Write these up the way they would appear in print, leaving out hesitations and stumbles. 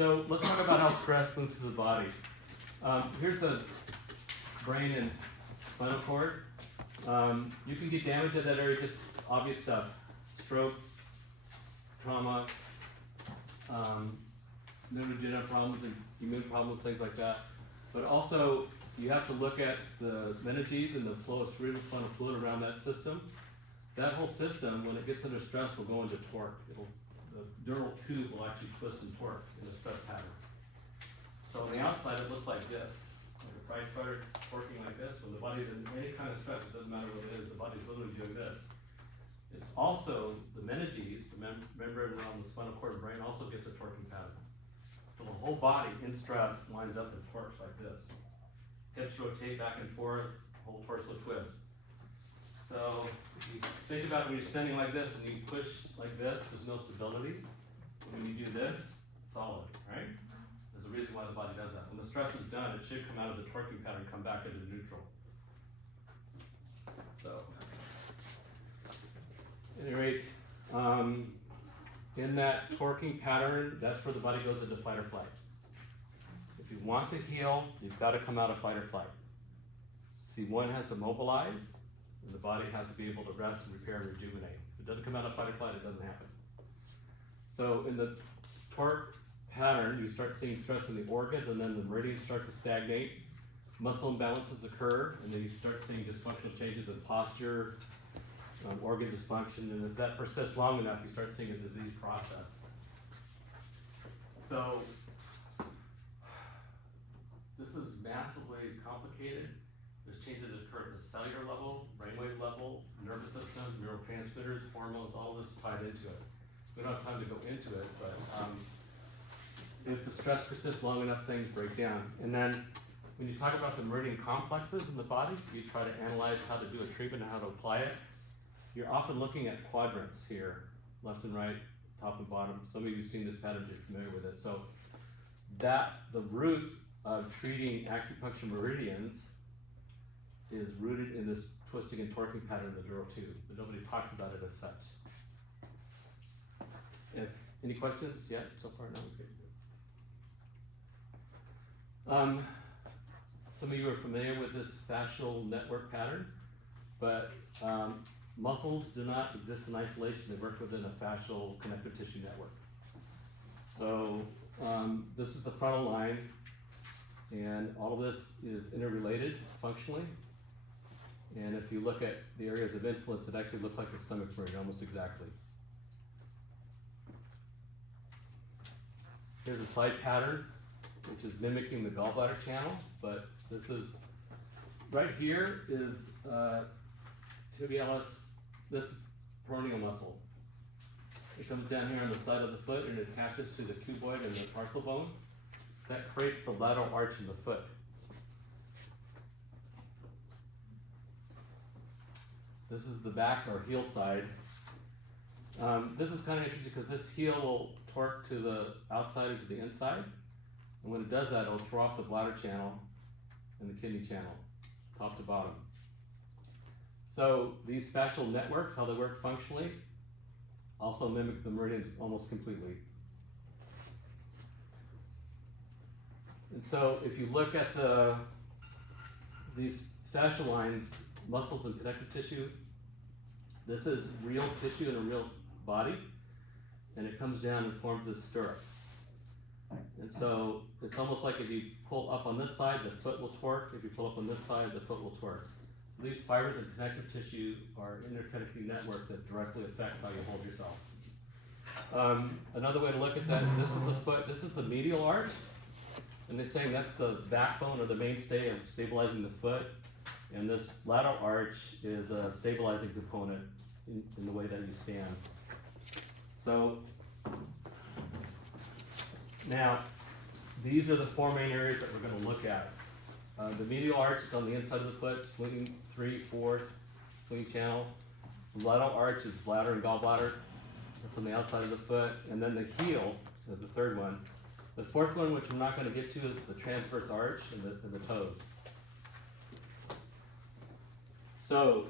So let's talk about how stress moves through the body. Here's the brain and spinal cord. You can get damage at that area, just obvious stuff. Stroke, trauma, neurodegenerative problems, and immune problems, things like that. But also, you have to look at the meninges and the flow of cerebrospinal fluid around that system. That whole system, when it gets under stress, will go into torque. The dural tube will actually twist and torque in a stress pattern. So on the outside, it looks like this. Like if I started torquing like this, when the body's in any kind of stress, it doesn't matter what it is, the body's literally doing this. It's also the meninges, the membrane around the spinal cord and brain, also gets a torquing pattern. So the whole body in stress lines up and torques like this. Hips rotate back and forth, whole torso twist. So if you think about when you're standing like this and you push like this, there's no stability. When you do this, solid, right? There's a reason why the body does that. When the stress is done, it should come out of the torquing pattern, come back into neutral. So, at any rate, in that torquing pattern, that's where the body goes into fight or flight. If you want to heal, you've got to come out of fight or flight. C1 has to mobilize, and the body has to be able to rest and repair and rejuvenate. If it doesn't come out of fight or flight, it doesn't happen. So in the torque pattern, you start seeing stress in the organs, and then the meridians start to stagnate. Muscle imbalances occur, and then you start seeing dysfunctional changes in posture, organ dysfunction, and if that persists long enough, you start seeing a disease process. So this is massively complicated. There's changes that occur at the cellular level, brainwave level, nervous system, neurotransmitters, hormones, all of this is tied into it. We don't have time to go into it, but if the stress persists long enough, things break down. And then when you talk about the meridian complexes in the body, you try to analyze how to do a treatment and how to apply it. You're often looking at quadrants here, left and right, top and bottom. Some of you have seen this pattern, you're familiar with it. So the root of treating acupuncture meridians is rooted in this twisting and torquing pattern of the dural tube, but nobody talks about it as such. Any questions yet so far? No? Okay. Some of you are familiar with this fascial network pattern, but muscles do not exist in isolation. They work within a fascial connective tissue network. So this is the frontal line, and all of this is interrelated functionally. And if you look at the areas of influence, it actually looks like the stomach meridian almost exactly. Here's a side pattern, which is mimicking the gallbladder channel, but this is, right here is tibialis, this peroneal muscle. It comes down here on the side of the foot and it attaches to the cuboid and the tarsal bone. That creates the lateral arch in the foot. This is the back or heel side. This is kind of interesting because this heel will torque to the outside and to the inside. And when it does that, it'll throw off the bladder channel and the kidney channel, top to bottom. So these fascial networks, how they work functionally, also mimic the meridians almost completely. And so if you look at these fascial lines, muscles and connective tissue, this is real tissue in a real body, and it comes down and forms this stirrup. And so it's almost like if you pull up on this side, the foot will torque. If you pull up on this side, the foot will torque. So these fibers and connective tissue are an interconnecting network that directly affects how you hold yourself. Another way to look at that, this is the foot, this is the medial arch, and they're saying that's the backbone or the mainstay of stabilizing the foot, and this lateral arch is a stabilizing component in the way that you stand. So now, these are the four main areas that we're going to look at. The medial arch is on the inside of the foot, swinging 3/4, swinging channel. The lateral arch is bladder and gallbladder. That's on the outside of the foot. And then the heel is the third one. The fourth one, which I'm not going to get to, is the transverse arch and the toes. So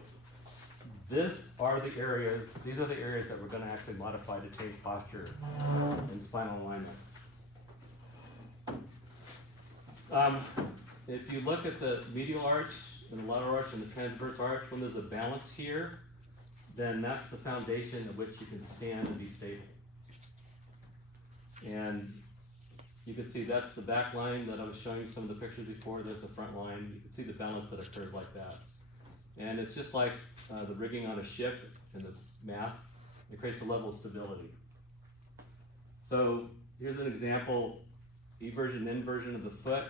these are the areas that we're going to actually modify to change posture and spinal alignment. If you look at the medial arch and the lateral arch and the transverse arch, when there's a balance here, then that's the foundation of which you can stand and be stable. And you can see that's the back line that I was showing you some of the pictures before. There's the front line. You can see the balance that occurred like that. And it's just like the rigging on a ship and the mast. It creates a level of stability. So here's an example, eversion, inversion of the foot.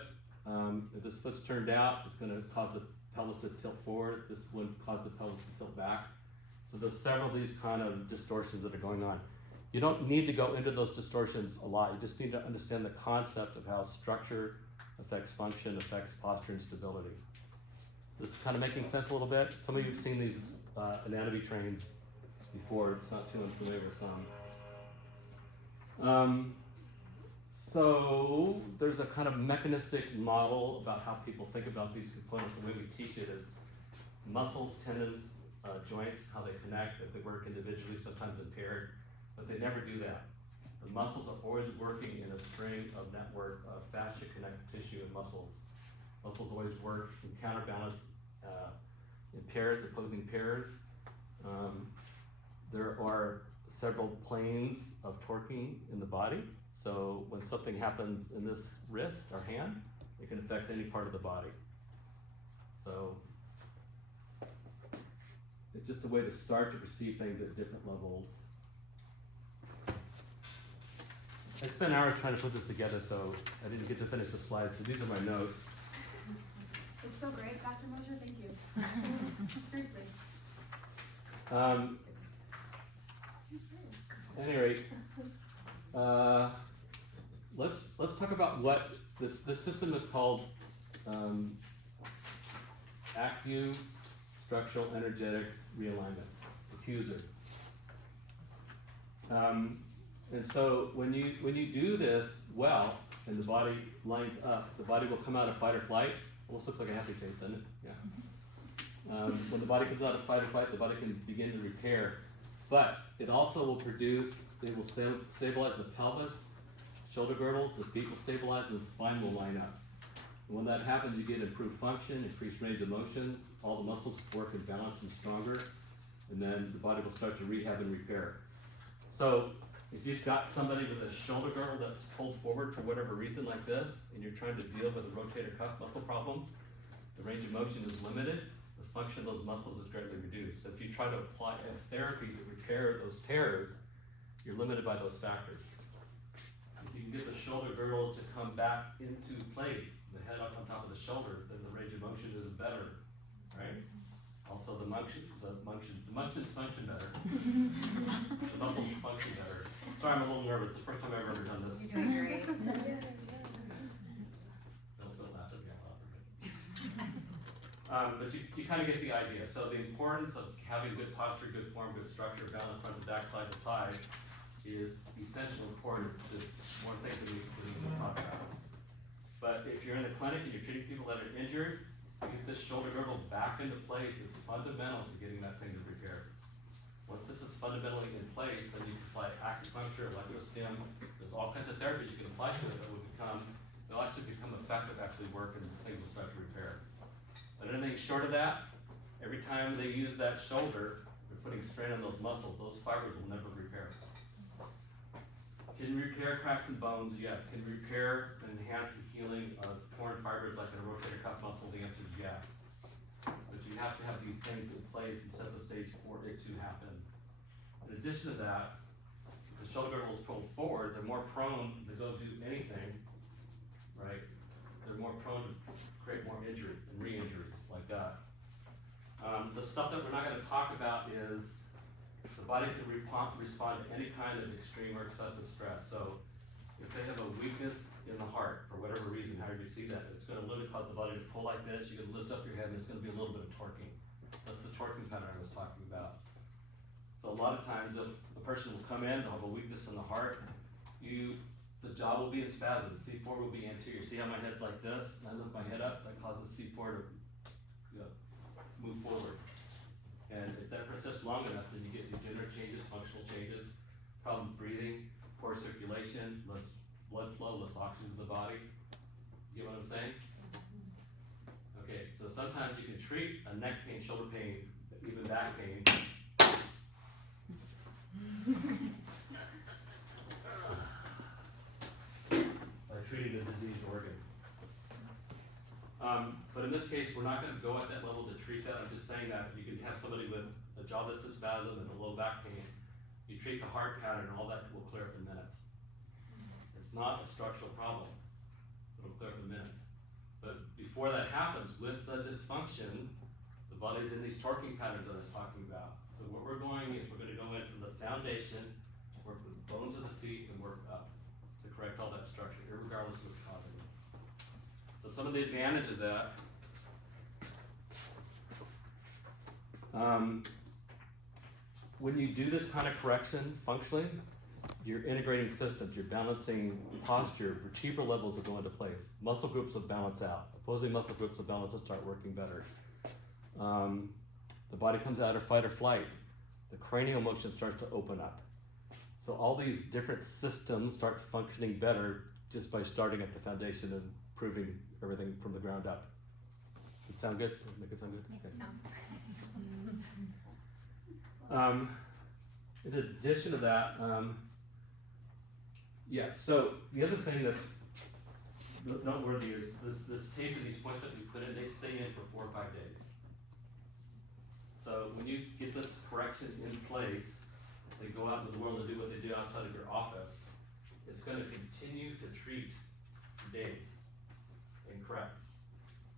If this foot's turned out, it's going to cause the pelvis to tilt forward. This would cause the pelvis to tilt back. So there's several of these kind of distortions that are going on. You don't need to go into those distortions a lot. You just need to understand the concept of how structure affects function, affects posture and stability. This is kind of making sense a little bit. Some of you have seen these anatomy trains before. It's not too unfamiliar with some. So there's a kind of mechanistic model about how people think about these components. The way we teach it is muscles, tendons, joints, how they connect, that they work individually, sometimes in paired, but they never do that. The muscles are always working in a string of network of fascia, connective tissue, and muscles. Muscles always work in counterbalance in pairs, opposing pairs. There are several planes of torquing in the body. So when something happens in this wrist or hand, it can affect any part of the body. So it's just a way to start to perceive things at different levels. I spent an hour trying to put this together, so I didn't get to finish the slides. So these are my notes. It's so great, Dr. Mosher. Thank you. Seriously. At any rate, let's talk about what this system is called. ACU, structural energetic realignment, accuser. And so when you do this well, and the body lines up, the body will come out of fight or flight. Almost looks like a happy face, doesn't it? Yeah. When the body comes out of fight or flight, the body can begin to repair. But it also will produce, it will stabilize the pelvis, shoulder girdles, the feet will stabilize, and the spine will line up. And when that happens, you get improved function, increased range of motion, all the muscles work in balance and stronger, and then the body will start to rehab and repair. So if you've got somebody with a shoulder girdle that's pulled forward for whatever reason like this, and you're trying to deal with a rotator cuff muscle problem, the range of motion is limited, the function of those muscles is greatly reduced. So if you try to apply a therapy to repair those tears, you're limited by those factors. If you can get the shoulder girdle to come back into place, the head up on top of the shoulder, then the range of motion is better, right? Also the functions function better. The muscles function better. Sorry, I'm a little nervous. It's the first time I've ever done this. You're doing great. Don't laugh at me out loud. But you kind of get the idea. So the importance of having good posture, good form, good structure, down the front to back, side to side, is essential important to more things that we need to talk about. But if you're in the clinic and you're treating people that are injured, get this shoulder girdle back into place is fundamental to getting that thing to repair. Once this is fundamentally in place, then you can apply acupuncture, electrostim. There's all kinds of therapies you can apply to it that they'll actually become effective, actually work, and things will start to repair. But anything short of that, every time they use that shoulder, they're putting strain on those muscles. Those fibers will never repair. Can repair cracks and bones? Yes. Can repair and enhance the healing of torn fibers like in a rotator cuff muscle? The answer is yes. But you have to have these things in place and set the stage for it to happen. In addition to that, if the shoulder girdle is pulled forward, they're more prone to go do anything, right? They're more prone to create more injury and re-injuries like that. The stuff that we're not going to talk about is the body can respond to any kind of extreme or excessive stress. So if they have a weakness in the heart, for whatever reason, however you see that, it's going to literally cause the body to pull like this. You can lift up your head and there's going to be a little bit of torquing. That's the torquing pattern I was talking about. So a lot of times if the person will come in, they'll have a weakness in the heart, the jaw will be in spasms, C4 will be anterior. See how my head's like this? And I lift my head up, that causes C4 to move forward. And if that persists long enough, then you get degenerative changes, functional changes, problem breathing, poor circulation, less blood flow, less oxygen to the body. You get what I'm saying? Okay, so sometimes you can treat a neck pain, shoulder pain, even back pain. By treating the diseased organ. But in this case, we're not going to go at that level to treat that. I'm just saying that you can have somebody with a jaw that sits bad and a low back pain. You treat the heart pattern, all that will clear up in minutes. It's not a structural problem. It'll clear up in minutes. But before that happens, with the dysfunction, the body's in these torquing patterns that I was talking about. So what we're going is we're going to go in from the foundation, work with the bones of the feet, and work up to correct all that structure, irregardless of what's causing it. So some of the advantage of that, when you do this kind of correction functionally, you're integrating systems, you're balancing posture, vertebral levels will go into place. Muscle groups will balance out. Opposing muscle groups will balance and start working better. The body comes out of fight or flight. The cranial motion starts to open up. So all these different systems start functioning better just by starting at the foundation and improving everything from the ground up. Does it sound good? Make it sound good? Okay. In addition to that, so the other thing that's noteworthy is this tape and these points that we put in, they stay in for 4 or 5 days. So when you get this correction in place, they go out into the world and do what they do outside of your office, it's going to continue to treat for days and correct.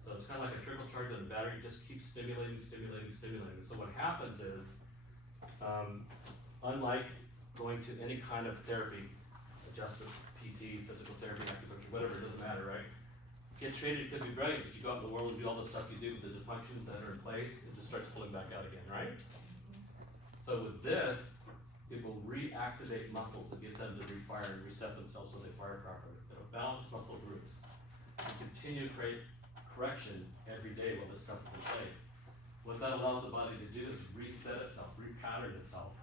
So it's kind of like a trickle charge on a battery, just keeps stimulating. So what happens is, unlike going to any kind of therapy, adjustment, PT, physical therapy, acupuncture, whatever, it doesn't matter, right? Get treated could be brilliant, but you go out in the world and do all the stuff you do with the dysfunctions that are in place, it just starts pulling back out again, right? So with this, it will reactivate muscles and get them to refire and reset themselves so they fire properly. It'll balance muscle groups and continue to create correction every day while this stuff is in place. What that allows the body to do is reset itself, repattern itself.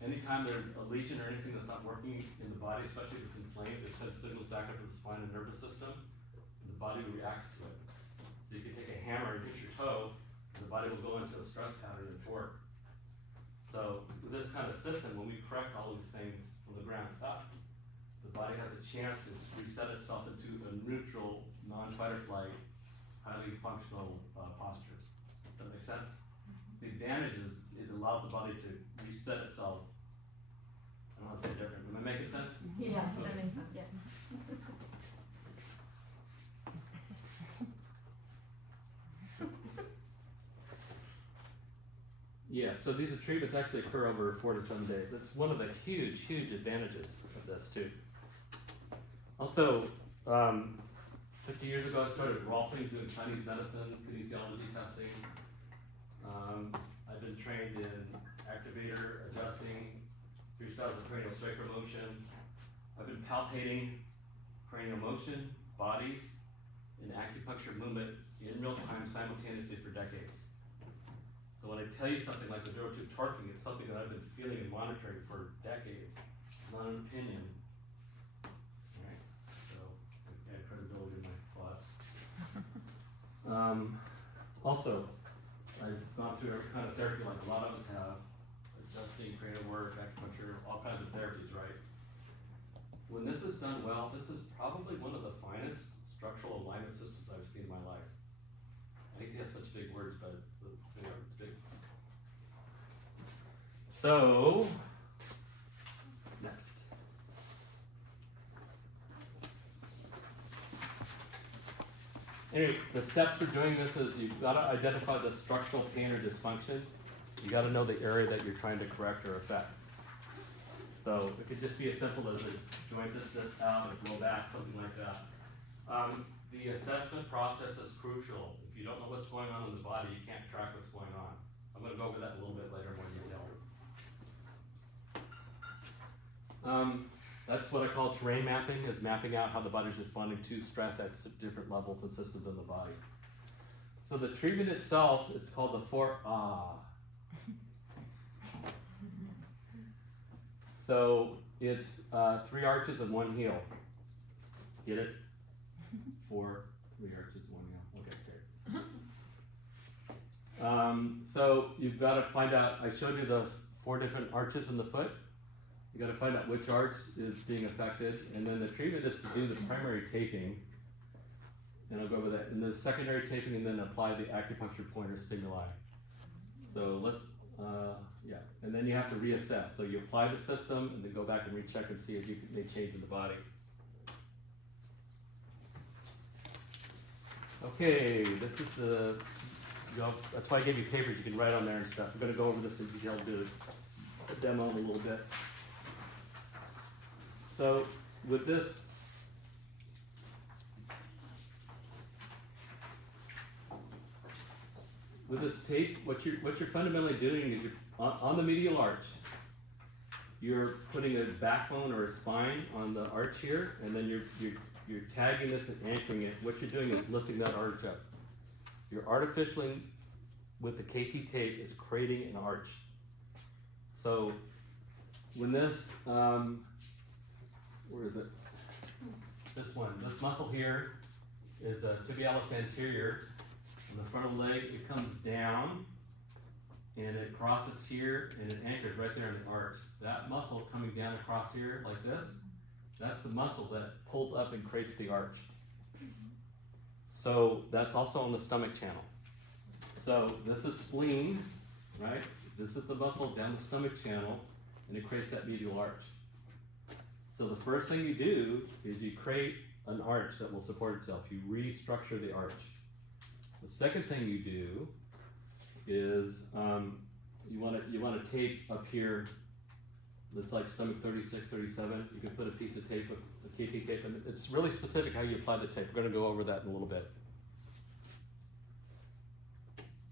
Anytime there's a lesion or anything that's not working in the body, especially if it's inflamed, it sends signals back up to the spine and nervous system, and the body reacts to it. So you can take a hammer and hit your toe, and the body will go into a stress pattern and torque. So with this kind of system, when we correct all of these things from the ground up, the body has a chance to reset itself into a neutral, non-fight or flight, highly functional posture. Does that make sense? The advantage is it allows the body to reset itself. I don't want to say different. Am I making sense? Yeah, that makes sense, yeah. Yeah, so these treatments actually occur over 4 to 7 days. It's one of the huge advantages of this too. Also, 50 years ago I started rolfing, doing Chinese medicine, kinesiology testing. I've been trained in activator, adjusting, 3 styles of cranial motion. I've been palpating cranial motion, bodies, and acupuncture movement in real time simultaneously for decades. So when I tell you something like the dural tube torquing, it's something that I've been feeling and monitoring for decades. It's not an opinion. Alright, so I have credibility in my thoughts. Also, I've gone through every kind of therapy like a lot of us have, adjusting, cranial work, acupuncture, all kinds of therapies, right? When this is done well, this is probably one of the finest structural alignment systems I've seen in my life. I hate to have such big words, but they are big. So, next. Anyway, the steps for doing this is you've got to identify the structural pain or dysfunction. You got to know the area that you're trying to correct or affect. So it could just be as simple as a joint that sits out, a low back, something like that. The assessment process is crucial. If you don't know what's going on in the body, you can't track what's going on. I'm going to go over that a little bit later more in detail. That's what I call terrain mapping, is mapping out how the body's responding to stress at different levels and systems in the body. So the treatment itself, it's called the 4 So it's 3 arches and 1 heel. Get it? 4, 3 arches, 1 yaw. Okay, great. So you've got to find out, I showed you the 4 different arches in the foot. You got to find out which arch is being affected, and then the treatment is to do the primary taping, and I'll go over that, and the secondary taping, and then apply the acupuncture point or stimuli. So let's, and then you have to reassess. So you apply the system, and then go back and recheck and see if you can make change in the body. Okay, this is the, that's why I gave you papers, you can write on there and stuff. I'm gonna go over this in detail, do a demo in a little bit. So with this, tape, what you're fundamentally doing is you're on the medial arch. You're putting a backbone or a spine on the arch here, and then you're tagging this and anchoring it. What you're doing is lifting that arch up. You're artificially, with the KT tape, is creating an arch. So when this, where is it? This one, this muscle here is a tibialis anterior. On the front of the leg, it comes down and it crosses here and it anchors right there in the arch. That muscle coming down across here like this, that's the muscle that pulls up and creates the arch. So that's also on the stomach channel. So this is spleen, right? This is the muscle down the stomach channel, and it creates that medial arch. So the first thing you do is you create an arch that will support itself. You restructure the arch. The second thing you do is you want to tape up here. That's like stomach 36, 37. You can put a piece of tape, a KT tape, and it's really specific how you apply the tape. We're going to go over that in a little bit.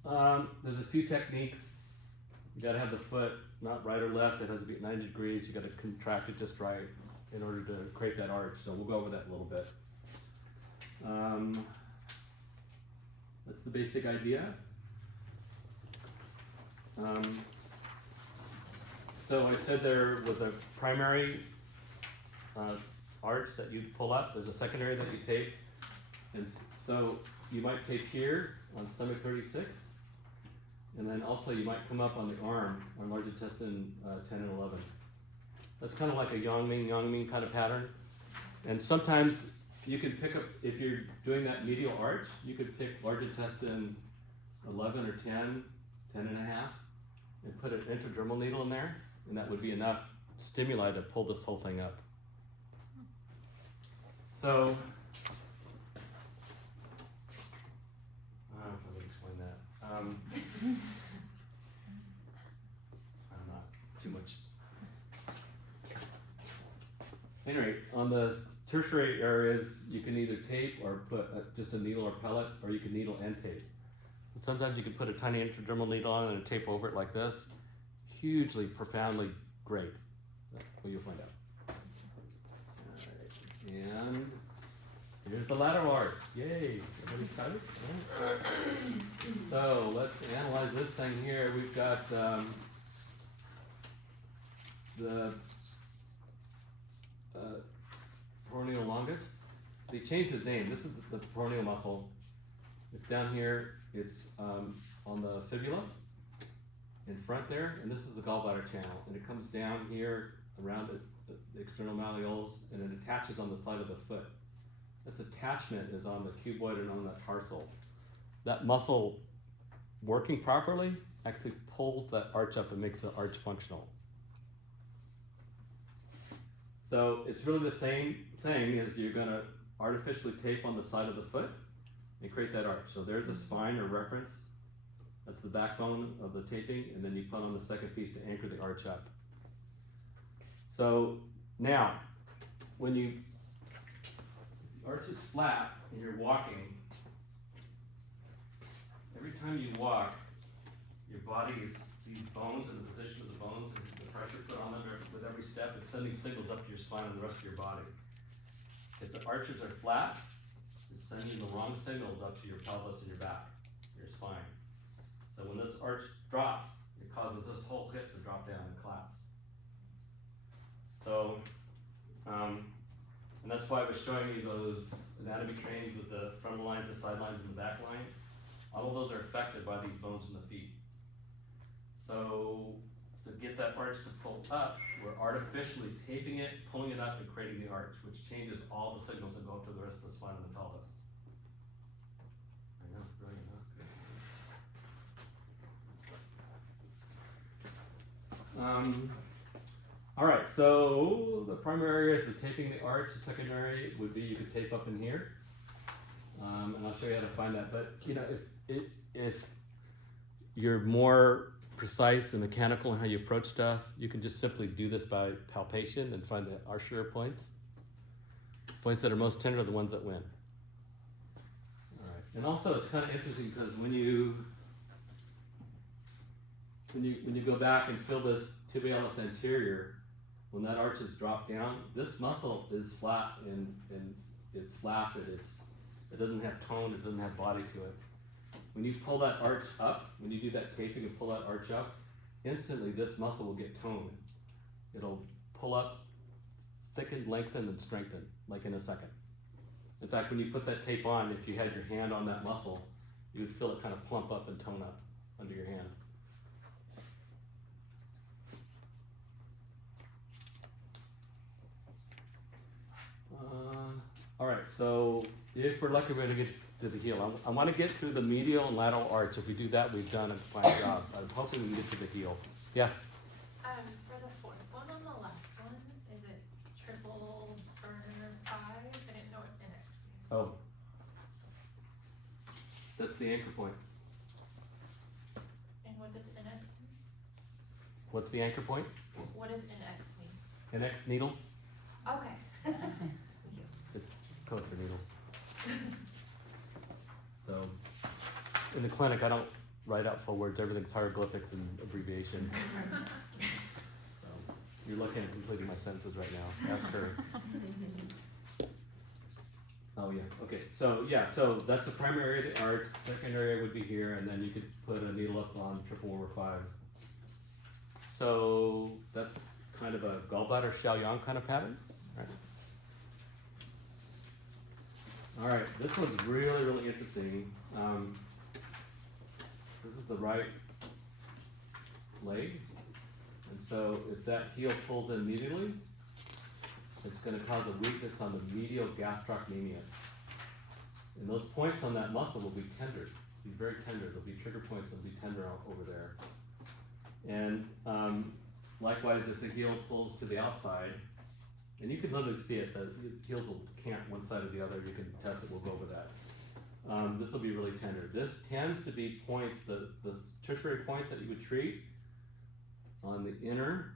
There's a few techniques. You got to have the foot not right or left. It has to be at 90 degrees. You got to contract it just right in order to create that arch. So we'll go over that in a little bit. That's the basic idea. So I said there was a primary arch that you pull up. There's a secondary that you tape. And so you might tape here on stomach 36. And then also you might come up on the arm on large intestine 10 and 11. That's kind of like a yang-ming kind of pattern. And sometimes you can pick up, if you're doing that medial arch, you could pick large intestine 11 or 10, 10 and a half, and put an intradermal needle in there, and that would be enough stimuli to pull this whole thing up. So, I don't know if I would explain that. I'm not too much. Anyway, on the tertiary areas, you can either tape or put just a needle or pellet, or you can needle and tape. And sometimes you can put a tiny intradermal needle on and tape over it like this. Hugely, profoundly great. Well, you'll find out. All right. And here's the lateral arch. Yay! Everybody excited? Right. So let's analyze this thing here. We've got the peroneal longus. They changed its name. This is the peroneal muscle. It's down here. It's on the fibula in front there, and this is the gallbladder channel. And it comes down here around the external malleolus, and it attaches on the side of the foot. Its attachment is on the cuboid and on that tarsal. That muscle working properly actually pulls that arch up and makes the arch functional. So it's really the same thing as you're going to artificially tape on the side of the foot and create that arch. So there's a spine or reference. That's the backbone of the taping, and then you put on the second piece to anchor the arch up. So now, when the arch is flat and you're walking, every time you walk, your body is, these bones and the position of the bones and the pressure put on them with every step, it's sending signals up to your spine and the rest of your body. If the arches are flat, it's sending the wrong signals up to your pelvis and your back, your spine. So when this arch drops, it causes this whole hip to drop down and collapse. So And that's why I was showing you those anatomy trainings with the frontal lines, the side lines, and the back lines. All of those are affected by these bones in the feet. So to get that arch to pull up, we're artificially taping it, pulling it up, and creating the arch, which changes all the signals that go up to the rest of the spine and the pelvis. I know, it's brilliant, huh? All right, so the primary area is the taping the arch. The secondary would be you could tape up in here, and I'll show you how to find that. But you know, if you're more precise and mechanical in how you approach stuff, you can just simply do this by palpation and find the archular points. Points that are most tender are the ones that win. All right, and also it's kind of interesting because when you go back and feel this tibialis anterior, when that arch is dropped down, this muscle is flat and it's flaccid. It doesn't have tone. It doesn't have body to it. When you pull that arch up, when you do that taping and pull that arch up, instantly this muscle will get toned. It'll pull up, thicken, lengthen, and strengthen, like in a second. In fact, when you put that tape on, if you had your hand on that muscle, you would feel it kind of plump up and tone up under your hand. All right, so if we're lucky, we're gonna get to the heel. I wanna get through the medial and lateral arch. If we do that, we've done a fine job. I'm hoping we can get to the heel. Yes? For the fourth one on the last one, is it triple burner 5? I didn't know what NX means. Oh. That's the anchor point. And what does NX mean? What's the anchor point? What does NX mean? NX needle? Okay. Thank you. It codes for needle. So, in the clinic, I don't write out full words. Everything's hieroglyphics and abbreviations. So, you're looking at completing my sentences right now. Ask her. Oh yeah. Okay. So yeah. So that's the primary area of the arch. The secondary area would be here, and then you could put a needle up on 555. So that's kind of a gallbladder Xiaoyang kind of pattern, right? All right, this one's really, really interesting. This is the right leg, and so if that heel pulls in medially, it's going to cause a weakness on the medial gastrocnemius. And those points on that muscle will be tender, be very tender. There'll be trigger points that'll be tender over there. And likewise, if the heel pulls to the outside, and you can literally see it, the heels will cant one side or the other. You can test it, we'll go over that. This will be really tender. This tends to be points, the tertiary points that you would treat on the inner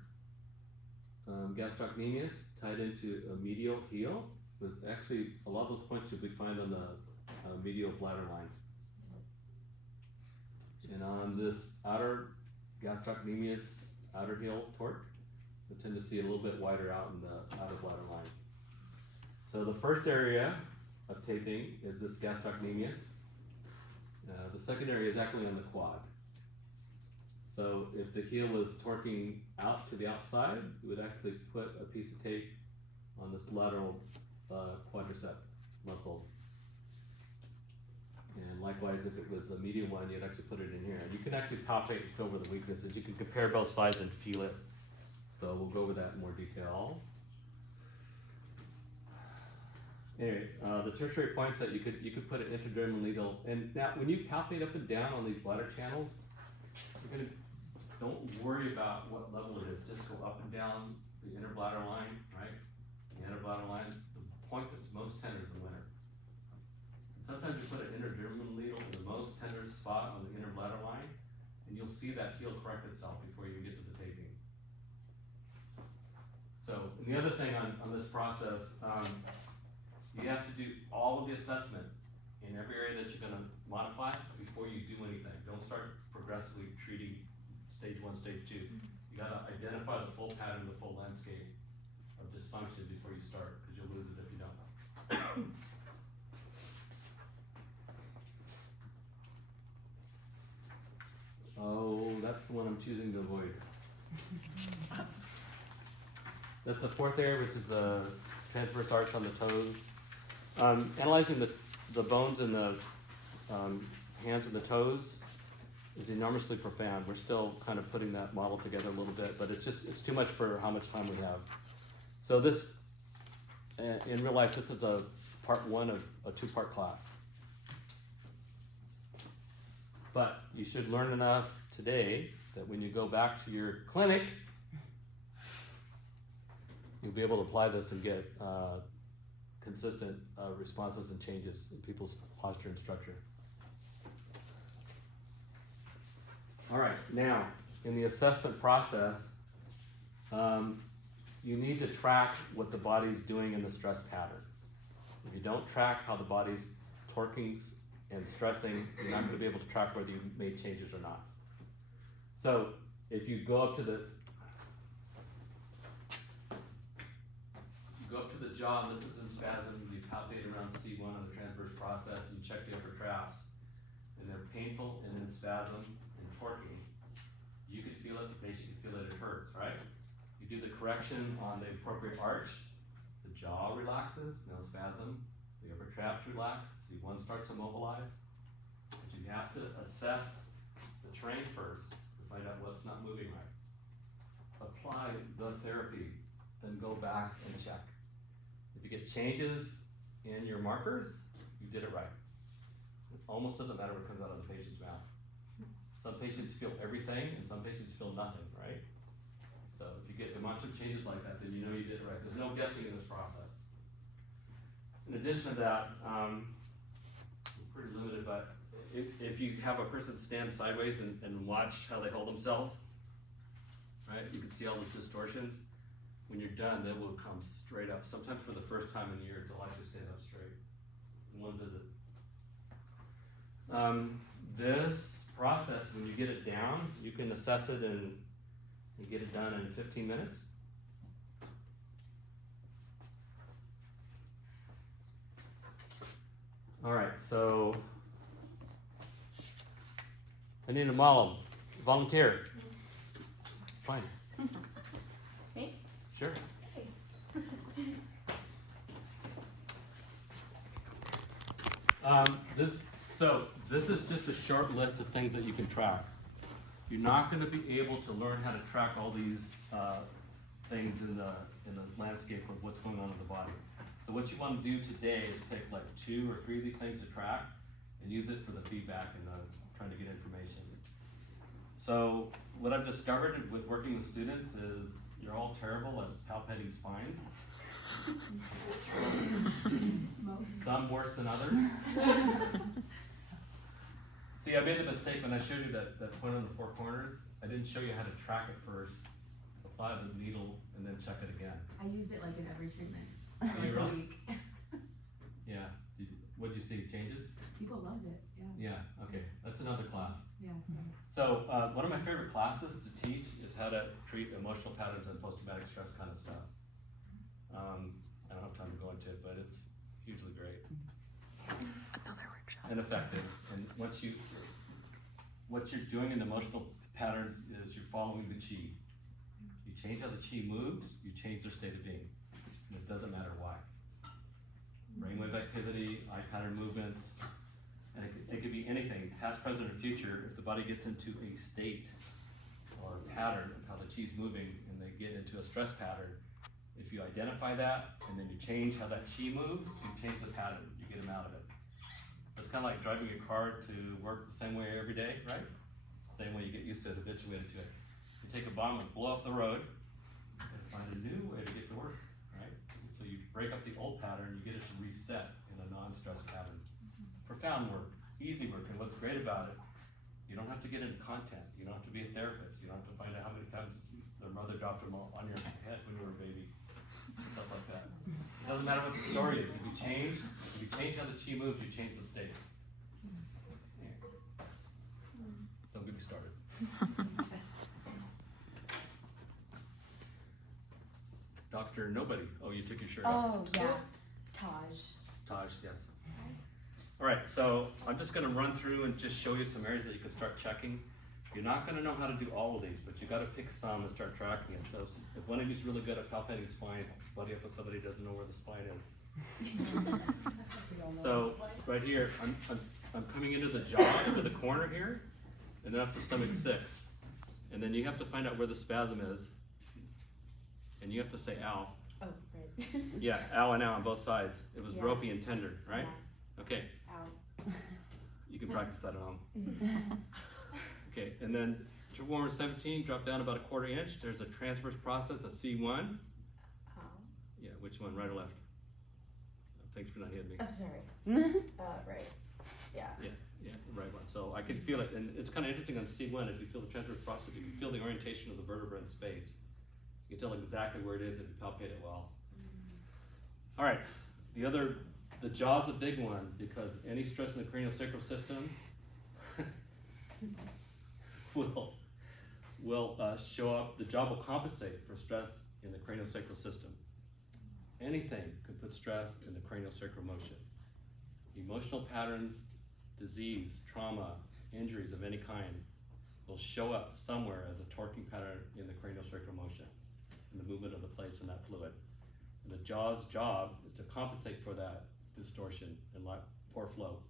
gastrocnemius tied into a medial heel. Was actually, a lot of those points you'll be find on the medial bladder line. And on this outer gastrocnemius, outer heel torque, I tend to see a little bit wider out in the outer bladder line. So the first area of taping is this gastrocnemius. The second area is actually on the quad. So if the heel was torquing out to the outside, you would actually put a piece of tape on this lateral quadricep muscle. And likewise, if it was a medial one, you'd actually put it in here. And you can actually palpate and feel where the weakness is. You can compare both sides and feel it. So we'll go over that in more detail. Anyway, the tertiary points that you could put an intradermal needle. And now, when you palpate up and down on these bladder channels, don't worry about what level it is. Just go up and down the inner bladder line, right? The inner bladder line, the point that's most tender is the winner. And sometimes you put an intradermal needle in the most tender spot on the inner bladder line, and you'll see that heel correct itself before you get to the taping. So, and the other thing on this process, you have to do all of the assessment in every area that you're going to modify before you do anything. Don't start progressively treating stage 1, stage 2. You got to identify the full pattern, the full landscape of dysfunction before you start, because you'll lose it if you don't. Oh, that's the one I'm choosing to avoid. That's the fourth area, which is the transverse arch on the toes. Analyzing the bones in the hands and the toes is enormously profound. We're still kind of putting that model together a little bit, but it's too much for how much time we have. So this, in real life, this is a part one of a two-part class. But you should learn enough today that when you go back to your clinic, you'll be able to apply this and get consistent responses and changes in people's posture and structure. All right, now, in the assessment process, you need to track what the body's doing in the stress pattern. If you don't track how the body's torquing and stressing, you're not going to be able to track whether you made changes or not. So, if you go up to the jaw, and this is in spasm, you palpate around C1 on the transverse process, and you check the upper traps, and they're painful and in spasm and torquing. You could feel it, the patient can feel it, it hurts, right? You do the correction on the appropriate arch, the jaw relaxes, no spasm, the upper traps relax, C1 starts to mobilize. But you have to assess the terrain first to find out what's not moving right. Apply the therapy, then go back and check. If you get changes in your markers, you did it right. It almost doesn't matter what comes out of the patient's mouth. Some patients feel everything and some patients feel nothing, right? So if you get demonstrative changes like that, then you know you did it right. There's no guessing in this process. In addition to that, we're pretty limited, but if you have a person stand sideways and watch how they hold themselves, right? You can see all those distortions. When you're done, they will come straight up. Sometimes for the first time in years, they'll actually stand up straight in one visit. This process, when you get it down, you can assess it and get it done in 15 minutes. All right, so I need a volunteer. Fine. Me? Sure. Hey. This is just a short list of things that you can track. You're not going to be able to learn how to track all these things in the landscape of what's going on in the body. So what you want to do today is pick like 2 or 3 of these things to track and use it for the feedback and trying to get information. So what I've discovered with working with students is you're all terrible at palpating spines. Some worse than others. See, I made the mistake when I showed you that point on the 4 corners. I didn't show you how to track it first, apply the needle, and then check it again. I used it like in every treatment. Did you Like a really? week. Yeah. What'd you see? Changes? People loved it, yeah. Yeah, okay. That's another class. Yeah. So one of my favorite classes to teach is how to treat emotional patterns and post-traumatic stress kind of stuff. I don't have time to go into it, but it's hugely great. Another workshop. And effective. And what you're doing in emotional patterns is you're following the chi. You change how the chi moves, you change their state of being. And it doesn't matter why. Brainwave activity, eye pattern movements, and it could be anything, past, present, or future. If the body gets into a state or a pattern of how the chi's moving and they get into a stress pattern, if you identify that and then you change how that chi moves, you change the pattern, you get them out of it. It's kind of like driving a car to work the same way every day, right? Same way you get used to it, habituated to it. You take a bomb and blow up the road, and find a new way to get to work, right? So you break up the old pattern, you get it to reset in a non-stress pattern. Profound work, easy work, and what's great about it, you don't have to get into content. You don't have to be a therapist. You don't have to find out how many times their mother dropped them on your head when you were a baby, stuff like that. It doesn't matter what the story is. If you change how the chi moves, you change the state. Don't get me started. Dr. Nobody. Oh, you took your shirt off. Oh, yeah. Taj. Taj, yes. All right, so I'm just going to run through and just show you some areas that you can start checking. You're not gonna know how to do all of these, but you gotta pick some and start tracking it. So if one of you's really good at palpating spine, buddy up with somebody who doesn't know where the spine is. So right here, I'm coming into the jaw, into the corner here, and then up to stomach 6. And then you have to find out where the spasm is. And you have to say ow. Oh, right. Yeah, ow and ow on both sides. It was Yeah. ropey and tender, right? Okay, Ow. you can practice that at home. Okay, and then triple warmer 17, drop down about a 1/4 inch. There's a transverse process, a C1. Ow. Yeah, which one, right or left? Thanks for not hitting me. I'm sorry. Right. Yeah. Yeah, the right one. So I can feel it, and it's kind of interesting on C1, if you feel the transverse process, if you feel the orientation of the vertebra in space, you can tell exactly where it is if you palpate it well. All right, the jaw's a big one, because any stress in the craniosacral system will show up. The jaw will compensate for stress in the craniosacral system. Anything can put stress in the craniosacral motion. Emotional patterns, disease, trauma, injuries of any kind will show up somewhere as a torquing pattern in the craniosacral motion, in the movement of the plates in that fluid. And the jaw's job is to compensate for that distortion and poor flow.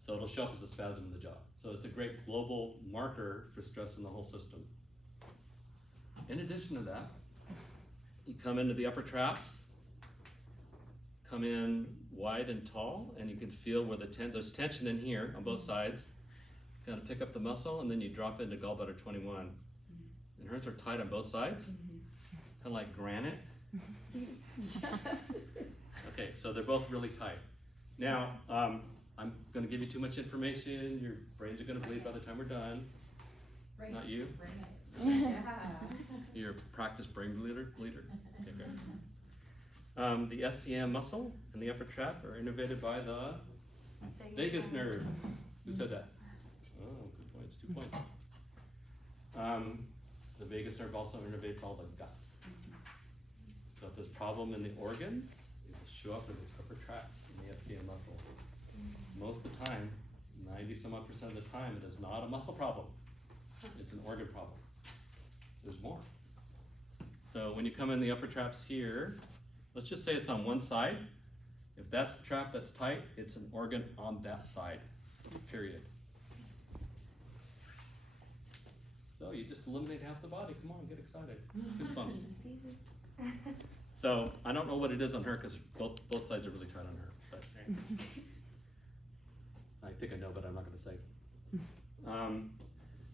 So it'll show up as a spasm in the jaw. So it's a great global marker for stress in the whole system. In addition to that, you come into the upper traps, come in wide and tall, and you can feel where there's tension in here on both sides. Kind of pick up the muscle, and then you drop into gallbladder 21. And hers are tight on both sides, kind of like granite. Okay, so they're both really tight. Now, I'm going to give you too much information. Your brains are going to bleed by the time we're done. Right. Not you. Yeah. You're a practice brain bleeder. Okay, great. The SCM muscle and the upper trap are innervated by the vagus nerve. Who said that? Oh, good points. 2 points. The vagus nerve also innervates all the guts. So if there's problem in the organs, it will show up in the upper traps in the SCM muscle. Most of the time, 90-some-odd% of the time, it is not a muscle problem. It's an organ problem. There's more. So when you come in the upper traps here, let's just say it's on one side. If that's the trap that's tight, it's an organ on that side, period. So you just eliminate half the body. Come on, get excited. Goosebumps. So I don't know what it is on her, because both sides are really tight on her. But I think I know, but I'm not going to say.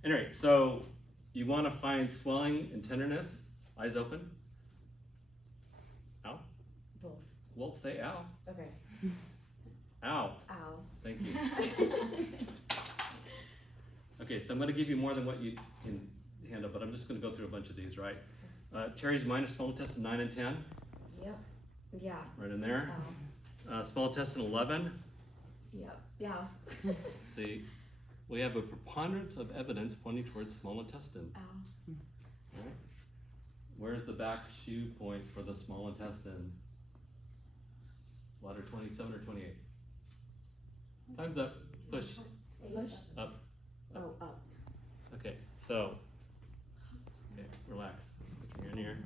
Anyway, so you want to find swelling and tenderness. Eyes open. Ow. Both. Well, say ow. Okay. Ow. Ow. Thank you. Okay, so I'm going to give you more than what you can handle, but I'm just going to go through a bunch of these, right? Terry's minor small intestine 9 and 10. Yep. Yeah. Right in there. Ow. Small intestine 11. Yep. Yeah. See, we have a preponderance of evidence pointing towards small intestine. Ow. Right? Where's the back shoe point for the small intestine? Bladder 27 or 28? Time's up. Push. Push. Up. Oh, up. Okay, so, okay, relax. Put your hand here.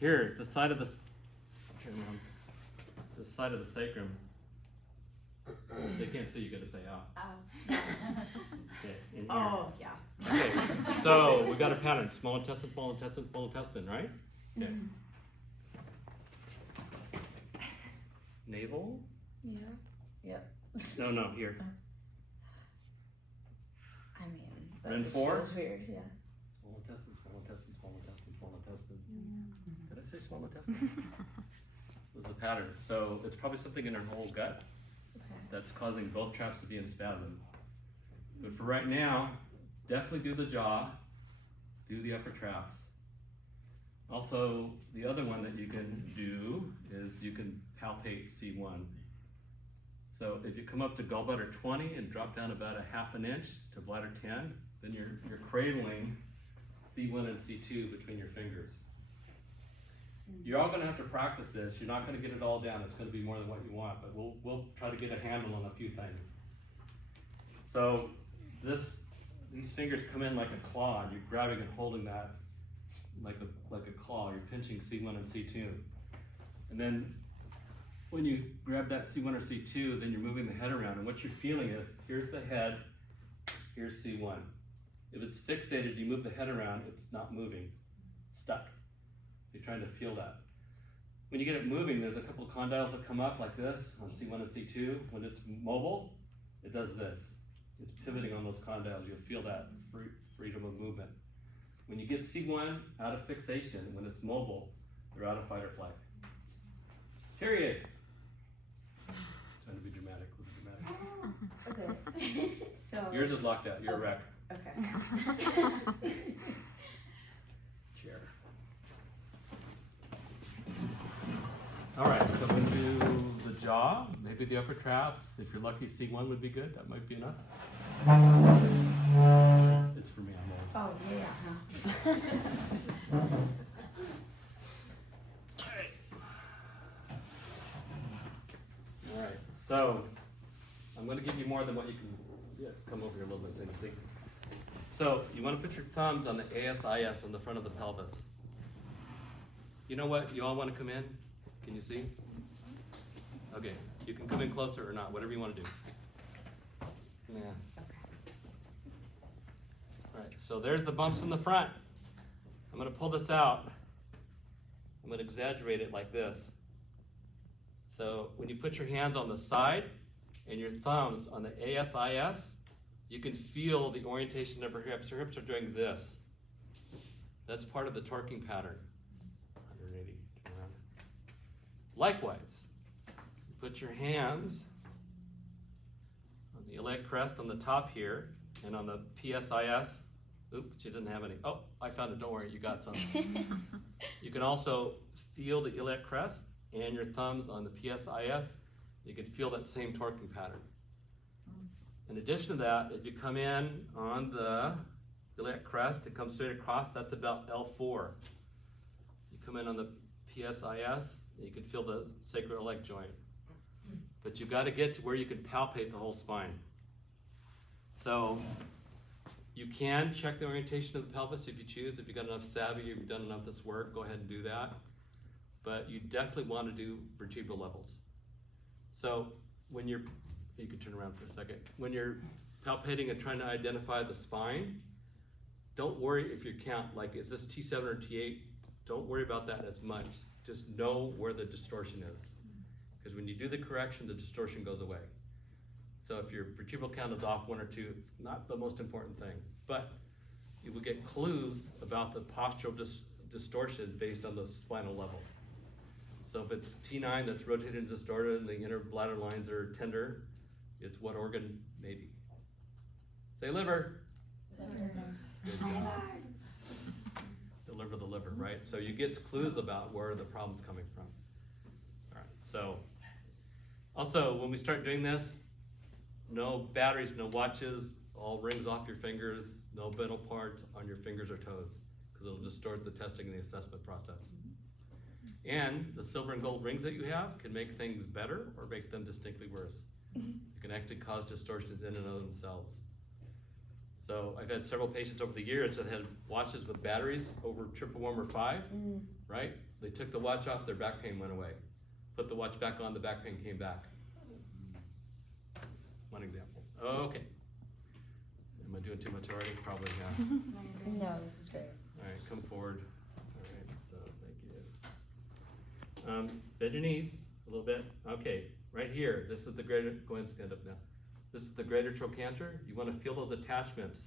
Here, the side of the, turn around. The side of the sacrum. They can't see, you gotta say out. Ow. Okay, in here. Oh, yeah. Okay, so we got a pattern, small intestine, right? Okay. Navel? Yeah. Yep. No, here. I mean, that Ren just 4? feels weird, yeah. Small intestine. Did I say small intestine? Was the pattern. So it's probably something in her whole gut Okay. that's causing both traps to be in spasm. But for right now, definitely do the jaw, do the upper traps. Also, the other one that you can do is you can palpate C1. So if you come up to gallbladder 20 and drop down about a ½ an inch to bladder 10, then you're cradling C1 and C2 between your fingers. You're all gonna have to practice this. You're not gonna get it all down. It's gonna be more than what you want, but we'll try to get a handle on a few things. So these fingers come in like a claw, and you're grabbing and holding that like a claw. You're pinching C1 and C2. And then when you grab that C1 or C2, then you're moving the head around, and what you're feeling is, here's the head, here's C1. If it's fixated, you move the head around, it's not moving, stuck. You're trying to feel that. When you get it moving, there's a couple of condyles that come up like this on C1 and C2. When it's mobile, it does this. It's pivoting on those condyles. You'll feel that freedom of movement. When you get C1 out of fixation, when it's mobile, they're out of fight or flight. Period. Trying to be dramatic. Okay. So. Yours is locked out. You're a wreck. Okay. Chair. All right, so we'll do the jaw, maybe the upper traps. If you're lucky, C1 would be good. That might be enough. It's for me. I'm old. Oh, yeah. All right, so I'm going to give you more than what you can. Yeah, come over here a little bit so you can see. So you want to put your thumbs on the ASIS on the front of the pelvis. You know what? You all want to come in? Can you see? Okay, you can come in closer or not, whatever you want to do. Yeah. All right, so there's the bumps in the front. I'm going to pull this out. I'm going to exaggerate it like this. So when you put your hands on the side and your thumbs on the ASIS, you can feel the orientation of her hips. Her hips are doing this. That's part of the torquing pattern. 180, turn around. Likewise, you put your hands on the iliac crest on the top here and on the PSIS. Oops, she didn't have any. Oh, I found it, don't worry, you got some. You can also feel the iliac crest and your thumbs on the PSIS. You can feel that same torquing pattern. In addition to that, if you come in on the iliac crest, it comes straight across, that's about L4. You come in on the PSIS, you can feel the sacroiliac joint. But you've got to get to where you can palpate the whole spine. So you can check the orientation of the pelvis if you choose. If you've got enough savvy, if you've done enough of this work, go ahead and do that. But you definitely want to do vertebral levels. So when you can turn around for a second. When you're palpating and trying to identify the spine, don't worry if you count, like, is this T7 or T8? Don't worry about that as much. Just know where the distortion is. Because when you do the correction, the distortion goes away. So if your vertebral count is off 1 or 2, it's not the most important thing. But you will get clues about the postural distortion based on the spinal level. So if it's T9 that's rotated and distorted and the inner bladder lines are tender, it's what organ? Maybe. Say liver. Good job. Deliver the liver, right? So you get clues about where the problem's coming from. All right, so also when we start doing this, no batteries, no watches, all rings off your fingers, no metal parts on your fingers or toes, because it'll distort the testing and the assessment process. And the silver and gold rings that you have can make things better or make them distinctly worse. It can actually cause distortions in and of themselves. So I've had several patients over the years that had watches with batteries over 111 or 5, right? They took the watch off, their back pain went away. Put the watch back on, the back pain came back. One example. Okay. Am I doing too much already? Probably, yeah. No, this is great. All right, come forward. All right, so thank you. Bend your knees a little bit. Okay, right here, this is the greater, go ahead and stand up now. This is the greater trochanter. You want to feel those attachments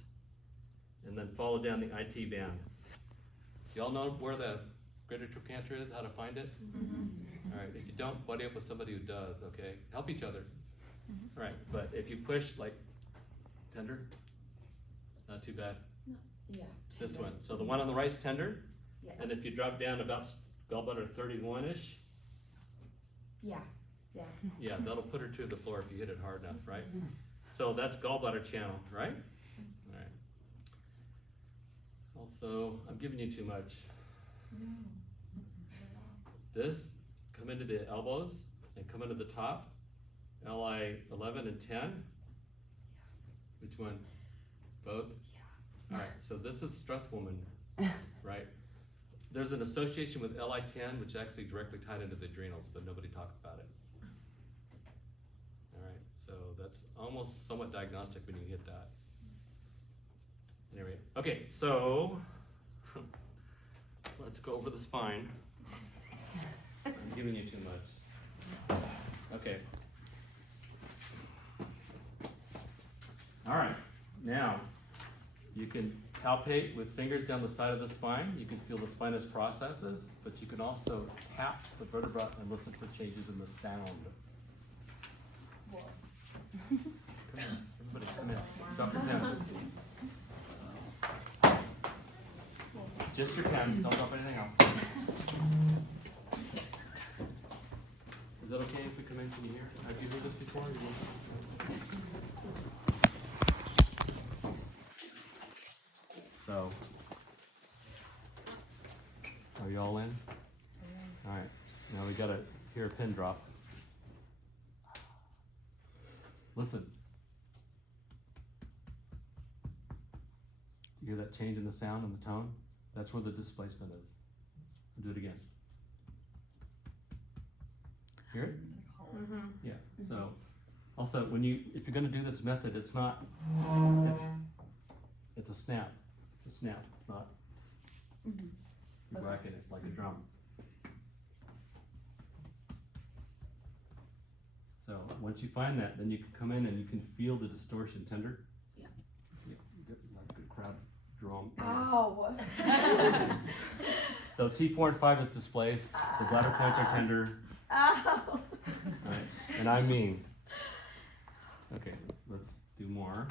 and then follow down the IT band. Y'all know where the greater trochanter is, how to find it? All right, if you don't, buddy up with somebody who does, okay? Help each other. All right, but if you push like tender, not too bad. Yeah. This one. So the one on the right's tender, Yeah. and if you drop down about gallbladder 31-ish, Yeah. yeah, that'll put her to the floor if you hit it hard enough, right? So that's gallbladder channel, right? All right. Also, I'm giving you too much. This, come into the elbows and come into the top. LI 11 and 10. Which one? Both? Yeah. All right, so this is stress woman, right? There's an association with LI10, which actually directly tied into the adrenals, but nobody talks about it. All right, so that's almost somewhat diagnostic when you hit that. Anyway, okay, so let's go over the spine. I'm giving you too much. Okay. All right, now you can palpate with fingers down the side of the spine. You can feel the spinous processes, but you can also tap the vertebra and listen for changes in the sound. Whoa. Come in, everybody come in. Dr. Pence. Just your pens, don't drop anything else. Is that okay if we come in? Can you hear? Have you heard this before? So, are you all in? All right, now we gotta hear a pin drop. Listen. You hear that change in the sound and the tone? That's where the displacement is. I'll do it again. Hear it? Yeah, so, also, if you're gonna do this method, it's not, it's a snap. It's a snap, not you're whacking it like a drum. So, once you find that, then you can come in and you can feel the distortion. Tender? Yeah. Yeah, you get like a good crowd drum. Ow. So T4 and 5 is displaced, the bladder points are tender, Ow. right? And I mean. Okay, let's do more.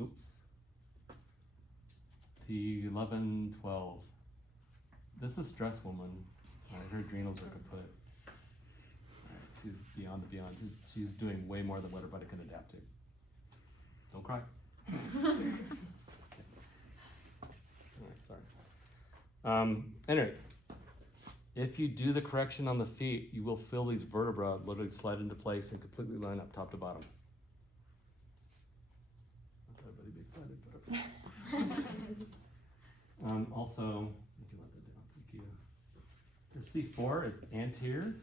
Oops. T11, 12. This is stress woman. All right, her adrenals are kaput. All right, she's beyond the beyond. She's doing way more than what her body can adapt to. Don't cry. Sorry. Anyway, if you do the correction on the feet, you will feel these vertebrae literally slide into place and completely line up top to bottom. Not everybody be excited, but okay. Also, you can let that down. Thank you. The C4 is anterior.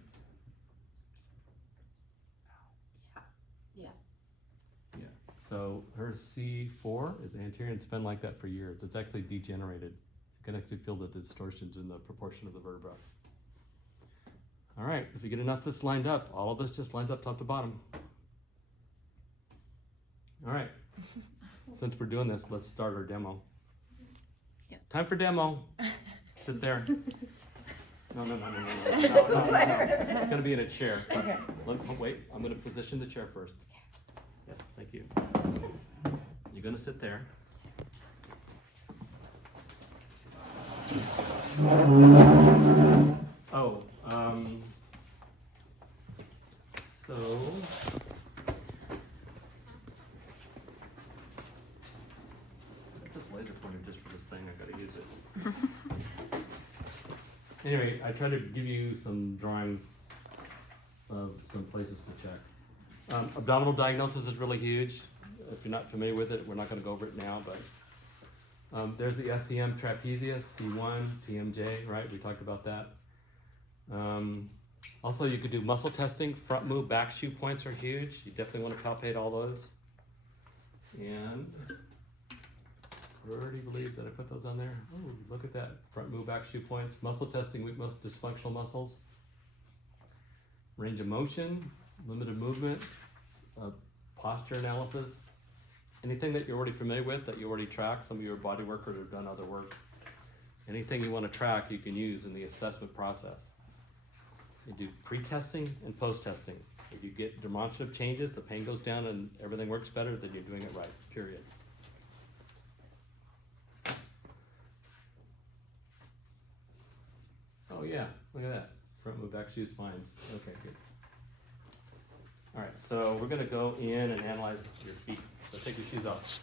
Yeah. Yeah. So her C4 is anterior and it's been like that for years. It's actually degenerated. You can actually feel the distortions in the proportion of the vertebra. All right, if you get enough that's lined up, all of this just lines up top to bottom. All right, since we're doing this, let's start our demo. Yeah. Time for demo. Sit there. No. It's gonna be in a chair. Okay. Wait, I'm gonna position the chair first. Yes, thank you. You're gonna sit there. Oh, so I got this laser pointer just for this thing. I gotta use it. Anyway, I tried to give you some drawings of some places to check. Abdominal diagnosis is really huge. If you're not familiar with it, we're not gonna go over it now, but there's the SCM trapezius, C1, TMJ, right? We talked about that. Also, you could do muscle testing. Front move, back shoe points are huge. You definitely want to palpate all those. And I already believe that I put those on there. Oh, look at that. Front move, back shoe points. Muscle testing, weak muscle, dysfunctional muscles. Range of motion, limited movement, posture analysis. Anything that you're already familiar with, that you already track. Some of your body workers have done other work. Anything you want to track, you can use in the assessment process. You do pre-testing and post-testing. If you get demonstrative changes, the pain goes down and everything works better, then you're doing it right, period. Oh yeah, look at that. Front move, back shoe, spines. Okay, good. All right, so we're gonna go in and analyze your feet. So take your shoes off.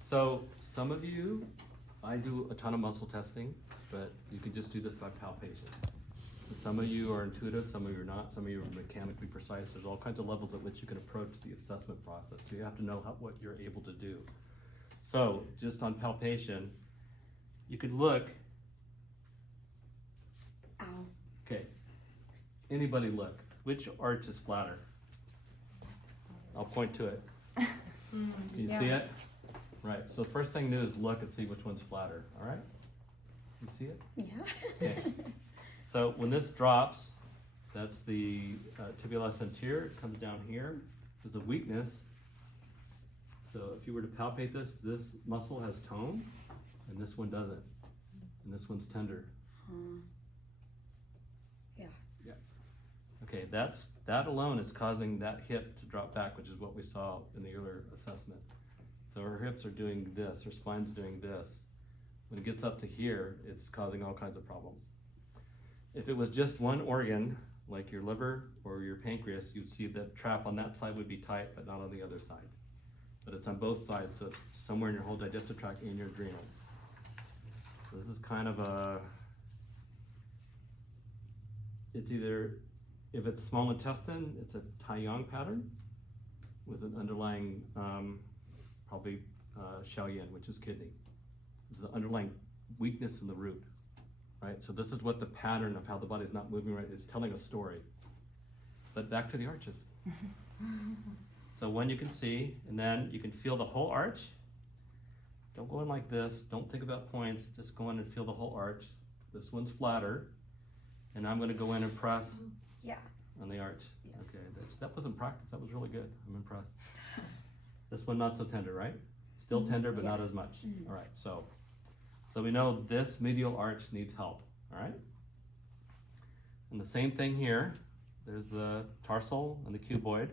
So some of you, I do a ton of muscle testing, but you can just do this by palpation. And some of you are intuitive, some of you are not, some of you are mechanically precise. There's all kinds of levels at which you can approach the assessment process. So you have to know what you're able to do. So just on palpation, you could look. Ow. Okay, anybody look. Which arch is flatter? I'll point to it. Can you see it? Right, so first thing to do is look and see which one's flatter, all right? You see it? Yeah. Okay. So when this drops, that's the tibialis anterior, it comes down here. There's a weakness. So if you were to palpate this, this muscle has tone, and this one doesn't. And this one's tender. Yeah. Yeah. Okay, that alone is causing that hip to drop back, which is what we saw in the earlier assessment. So her hips are doing this, her spine's doing this. When it gets up to here, it's causing all kinds of problems. If it was just one organ, like your liver or your pancreas, you'd see that trap on that side would be tight, but not on the other side. But it's on both sides, so it's somewhere in your whole digestive tract and your adrenals. So this is kind of it's either, if it's small intestine, it's a Tai-Yang pattern with an underlying, probably Xiaoyan, which is kidney. There's an underlying weakness in the root, right? So this is what the pattern of how the body's not moving right is telling a story. But back to the arches. So one you can see, and then you can feel the whole arch. Don't go in like this, don't think about points, just go in and feel the whole arch. This one's flatter, and I'm gonna go in and press Yeah. on the arch. Yeah. Okay, that wasn't practice, that was really good, I'm impressed. This one not so tender, right? Still tender, but not as much. All right, so we know this medial arch needs help, all right? And the same thing here, there's the tarsal and the cuboid.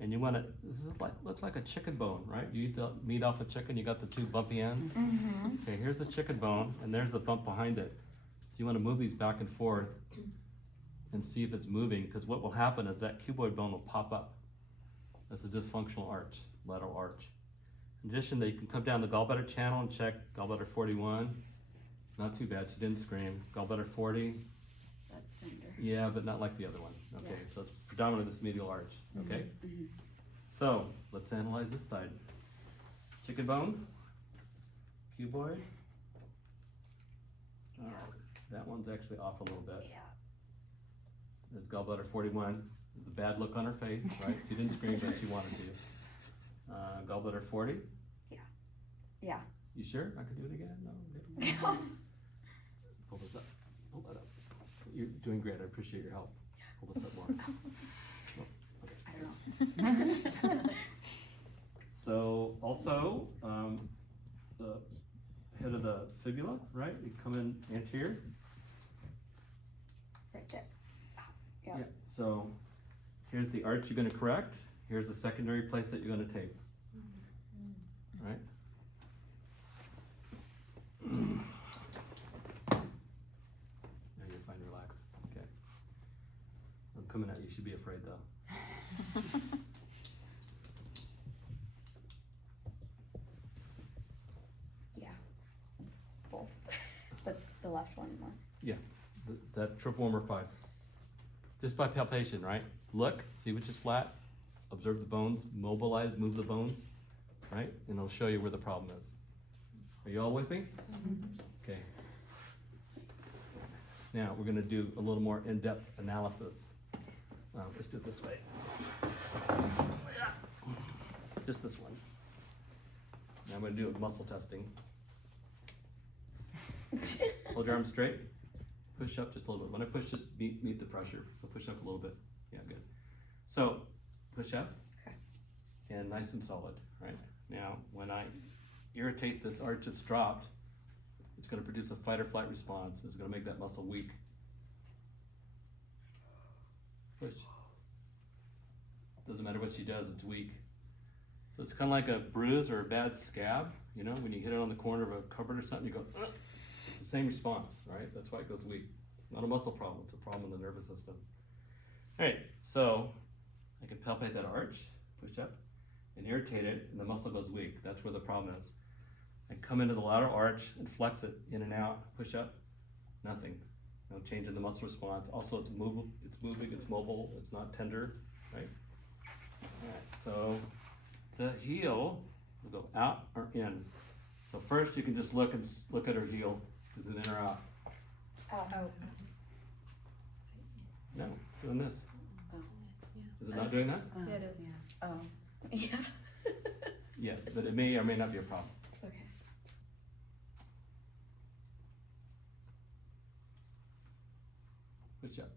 And you want to, this is looks like a chicken bone, right? You eat the meat off a chicken, you got the two bumpy ends. Okay, here's the chicken bone, and there's the bump behind it. So you want to move these back and forth and see if it's moving, because what will happen is that cuboid bone will pop up. That's a dysfunctional arch, lateral arch. In addition, you can come down the gallbladder channel and check gallbladder 41. Not too bad, she didn't scream. Gallbladder 40, That's tender. yeah, but not like the other one. Okay, Yeah. so it's predominantly this medial arch, okay? So, let's analyze this side. Chicken bone, cuboid. That one's actually off a little bit. Yeah. There's gallbladder 41. There's a bad look on her face, right? She didn't scream, but she wanted to. Gallbladder 40. Yeah. You sure? I could do it again? No? Pull this up. Pull that up. You're doing great. I appreciate your help. Pull this up more. Oh, okay. I don't know. So also, the head of the fibula, right? You come in anterior. Right there. Yeah. Yeah. So here's the arch you're going to correct. Here's the secondary place that you're going to tape. Right? Now you're fine, relax. Okay. I'm coming at you. You should be afraid though. Yeah. Both. But the left one more. Yeah, that triple warmer 5. Just by palpation, right? Look, see which is flat, observe the bones, mobilize, move the bones, right? And it'll show you where the problem is. Are you all with me? Okay. Now, we're gonna do a little more in-depth analysis. Let's do it this way. Just this one. Now I'm gonna do muscle testing. Hold your arms straight. Push up just a little bit. When I push, just meet the pressure. So push up a little bit. Yeah, good. So push up. Okay. And nice and solid, right? Now, when I irritate this arch that's dropped, it's gonna produce a fight or flight response. It's gonna make that muscle weak. Push. Doesn't matter what she does, it's weak. So it's kind of like a bruise or a bad scab, you know, when you hit it on the corner of a cupboard or something, you go, ugh. It's the same response, right? That's why it goes weak. Not a muscle problem, it's a problem in the nervous system. All right, so I can palpate that arch, push up. and irritate it, and the muscle goes weak. That's where the problem is. And come into the lateral arch and flex it in and out, push up, nothing. No change in the muscle response. Also, it's moving, it's mobile, it's not tender, right? Alright, so the heel will go out or in. So first you can just look at her heel. Is it in or out? Oh. No, doing this. Oh. Is it not doing that? Yeah, it is. Oh. Yeah. Yeah, but it may or may not be a problem. It's okay. Push up.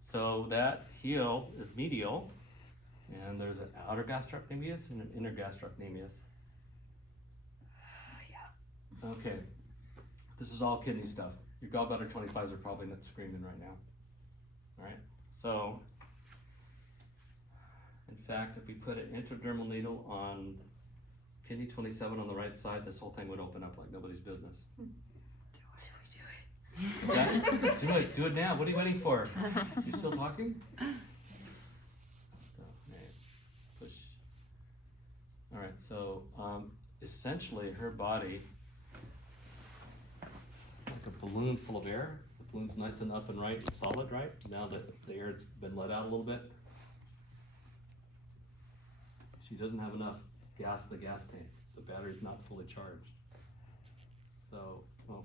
So that heel is medial, and there's an outer gastrocnemius and an inner gastrocnemius. Yeah. Okay, this is all kidney stuff. Your gallbladder 25s are probably not screaming right now. All right, so in fact, if we put an intradermal needle on kidney 27 on the right side, this whole thing would open up like nobody's business. Do it now. What are you waiting for? You still talking? So, right, push. All right, so essentially her body, like a balloon full of air. The balloon's nice and up and right, solid, right? Now that the air's been let out a little bit, she doesn't have enough gas in the gas tank. The battery's not fully charged. So, well,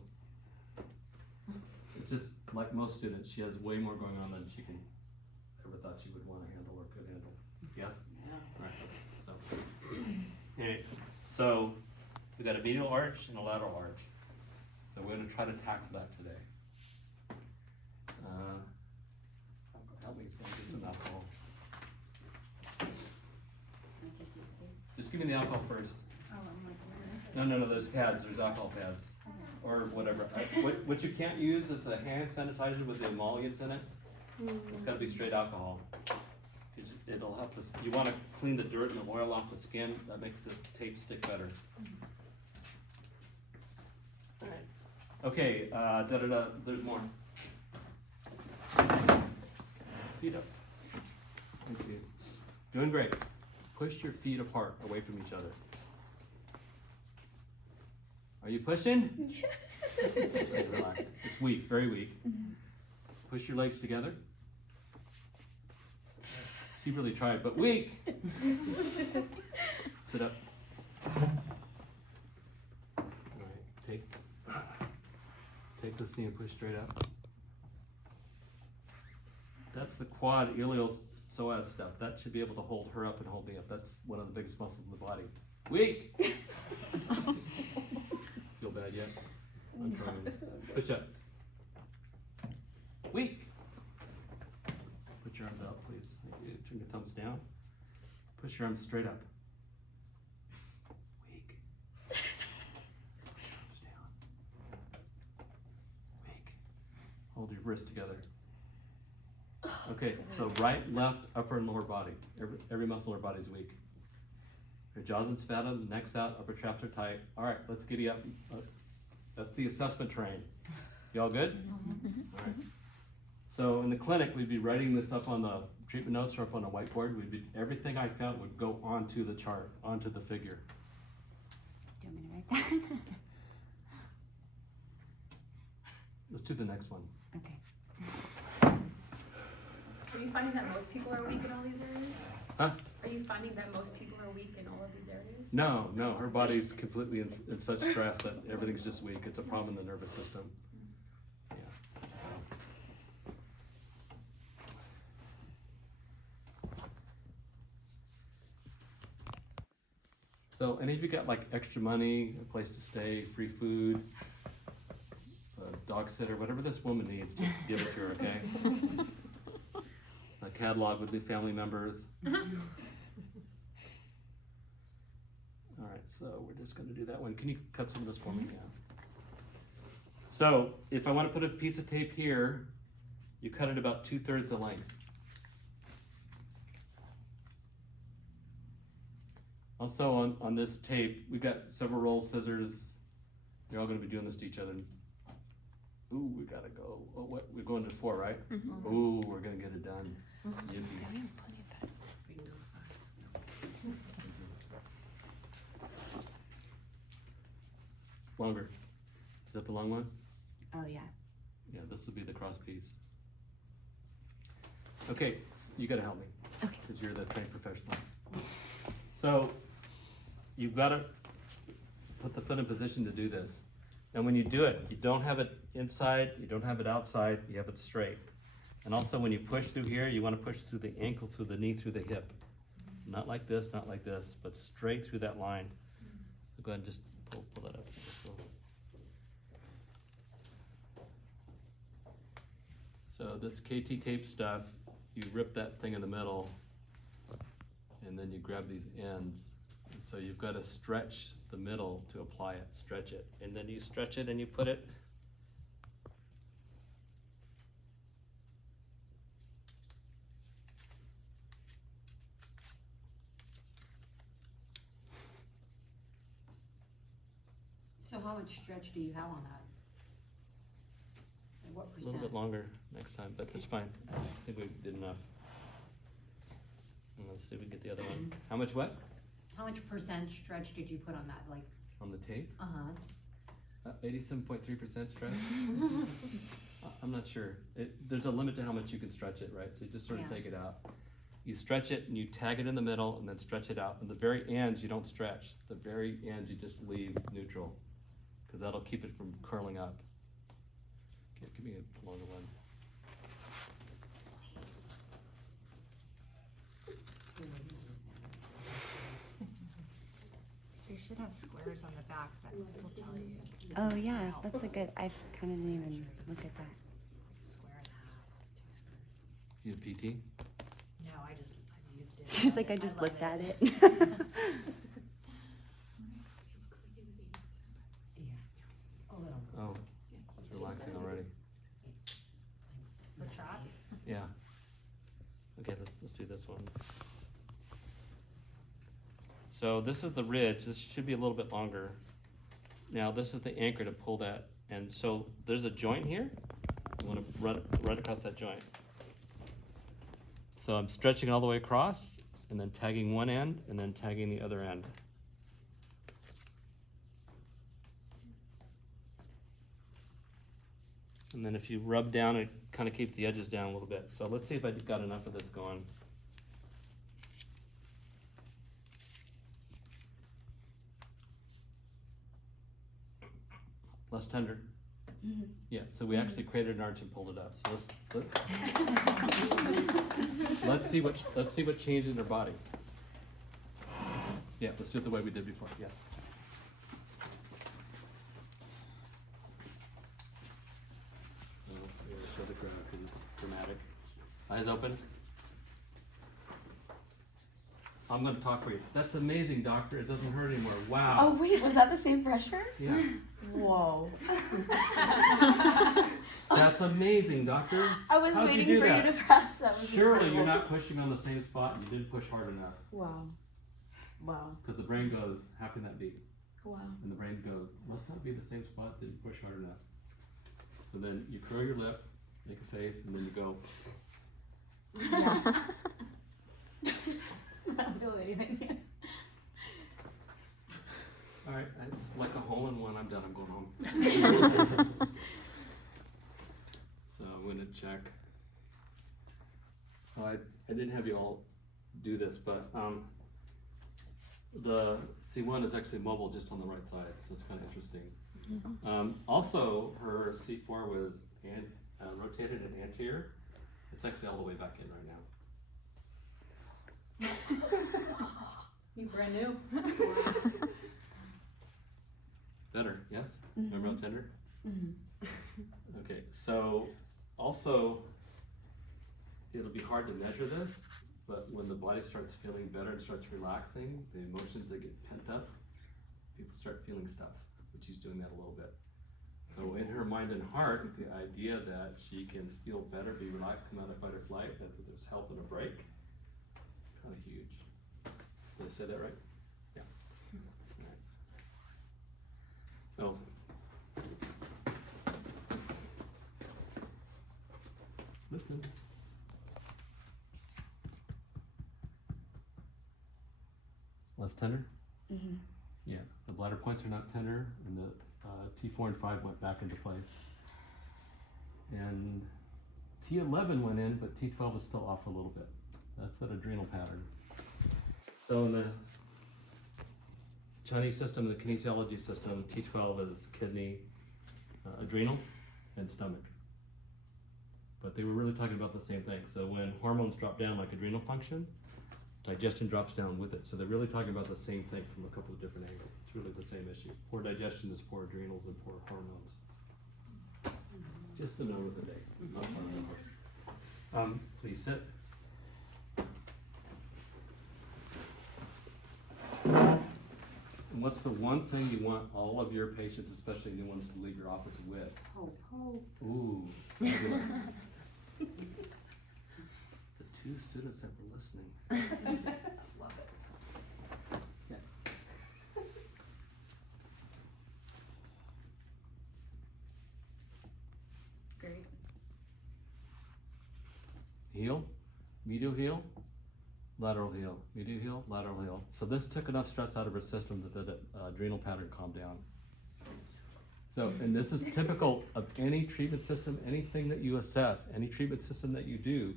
it's just like most students, she has way more going on than she can ever thought she would want to handle or could handle. Yes? Yeah. All right. Okay. So we got a medial arch and a lateral arch. So we're going to try to tackle that today. Help me, so get some alcohol. Just give me the alcohol first. Oh, I'm like, No, there's pads, there's alcohol pads. Or whatever. What you can't use is a hand sanitizer with the emollients in it. It's gotta be straight alcohol. It'll help us. You wanna clean the dirt and the oil off the skin. That makes the tape stick better. Alright. Okay, there's more. Feet up. Thank you. Doing great. Push your feet apart, away from each other. Are you pushing? Yes. Okay, relax. It's weak, very weak. Push your legs together. She really tried, but weak. Sit up. All right, take this knee and push straight up. That's the quad ilial psoas stuff. That should be able to hold her up and hold me up. That's one of the biggest muscles in the body. Weak. Feel bad yet? I'm trying. Push up. Weak. Put your arms out, please. Thank you. Turn your thumbs down. Push your arms straight up. Weak. Thumbs down. Weak. Hold your wrists together. Okay, so right, left, upper and lower body. Every muscle in our body is weak. Your jaws and sputum, neck's out, upper traps are tight. All right, let's giddy up. That's the assessment train. Y'all good? All right. So in the clinic, we'd be writing this up on the treatment notes or up on a whiteboard. Everything I found would go onto the chart, onto the figure. Do you want me to write that? Let's do the next one. Okay. Are you finding that most people are weak in all these areas? Huh? Are you finding that most people are weak in all of these areas? No, her body's completely in such stress that everything's just weak. It's a problem in the nervous system. Yeah. So any of you got like extra money, a place to stay, free food, a dog sitter, whatever this woman needs, just give it to her, okay? A catalog with the family members. All right, so we're just gonna do that one. Can you cut some of this for me? Yeah. So if I wanna put a piece of tape here, you cut it about 2/3 the length. Also on this tape, we've got several rolls, scissors. You're all gonna be doing this to each other. Ooh, we gotta go. Oh, what? We're going to 4, right? Ooh, we're gonna get it done. Yippee. So we have plenty of time. longer. Is that the long one? Oh, yeah. Yeah, this will be the cross piece. Okay, you gotta help me, Okay. because you're the trained professional. So, you've gotta put the foot in position to do this. And when you do it, you don't have it inside, you don't have it outside, you have it straight. And also when you push through here, you wanna push through the ankle, through the knee, through the hip. Not like this, but straight through that line. So go ahead and just pull that up. So this KT tape stuff, you rip that thing in the middle, and then you grab these ends. And so you've got to stretch the middle to apply it, stretch it. And then you stretch it and you put it. So how much stretch do you have on that? Like what A percent? little bit longer next time, but it's fine. I think we did enough. And let's see if we can get the other one. How much what? How much percent stretch did you put on that? Like, On the tape? uh-huh. 87.3% stretch? I'm not sure. There's a limit to how much you can stretch it, right? So you just sort of Yeah. take it out. You stretch it and you tag it in the middle and then stretch it out. And the very ends, you don't stretch. The very ends, you just leave neutral, because that'll keep it from curling up. Okay, give me a longer one. You should have squares on the back that will tell you. Oh, yeah, that's a good, I kind of didn't even look at that. Square and a half, 2 squares. You have PT? No, I've used it. She's like, I just love looked at it. It looks like it was 80%. A little. Oh, it's relaxing already. For chops? Yeah. Okay, let's do this one. So this is the ridge. This should be a little bit longer. Now this is the anchor to pull that. And so there's a joint here. You want to run right across that joint. So I'm stretching all the way across and then tagging one end and then tagging the other end. And then if you rub down, it kind of keeps the edges down a little bit. So let's see if I got enough of this going. Less tender. Yeah, so we actually created an arch and pulled it up. So let's see what changed in her body. Yeah, let's do it the way we did before. Yes. Show the crowd because it's dramatic. Eyes open. I'm going to talk for you. That's amazing, doctor. It doesn't hurt anymore. Wow. Oh wait, was that the same pressure? Yeah. Whoa. That's amazing, doctor. I was How'd waiting you do for that? you to press. That was Surely you're incredible. not pushing on the same spot and you didn't push hard enough. Wow. Wow. Because the brain goes, how can that be? Wow. And the brain goes, must not be the same spot, didn't push hard enough. So then you curl your lip, make a face, and then you go. Yeah. I don't feel anything yet. Alright, it's like a hole in one, I'm done, I'm going home. So I'm gonna check. Oh, I didn't have you all do this, but the C1 is actually mobile just on the right side, so it's kind of interesting. Also, her C4 was rotated and anterior. It's actually all the way back in right now. You brand new? Better, yes? Remember how tender? Mm-hmm. Okay, so also, it'll be hard to measure this, but when the body starts feeling better and starts relaxing, the emotions that get pent up, people start feeling stuff, which she's doing that a little bit. So in her mind and heart, the idea that she can feel better, be relaxed, come out of fight or flight, that there's help and a break, kind of huge. Did I say that right? Yeah. All right. Oh. Listen. Less tender? Mm-hmm. Yeah, the bladder points are not tender, and the T4 and 5 went back into place. And T11 went in, but T12 is still off a little bit. That's that adrenal pattern. So in the Chinese system, the kinesiology system, T12 is kidney, adrenal, and stomach. But they were really talking about the same thing. So when hormones drop down like adrenal function, digestion drops down with it. So they're really talking about the same thing from a couple of different angles. It's really the same issue. Poor digestion is poor adrenals and poor hormones. Just a note of the day. Not far over. Please sit. And what's the one thing you want all of your patients, especially new ones, to leave your office with? Hope, hope. Ooh, fabulous. The two students that were listening. Love it. Yeah. Great. Heel, medial heel, lateral heel, medial heel, lateral heel. So this took enough stress out of her system that the adrenal pattern calmed down. So, and this is typical of any treatment system, anything that you assess, any treatment system that you do,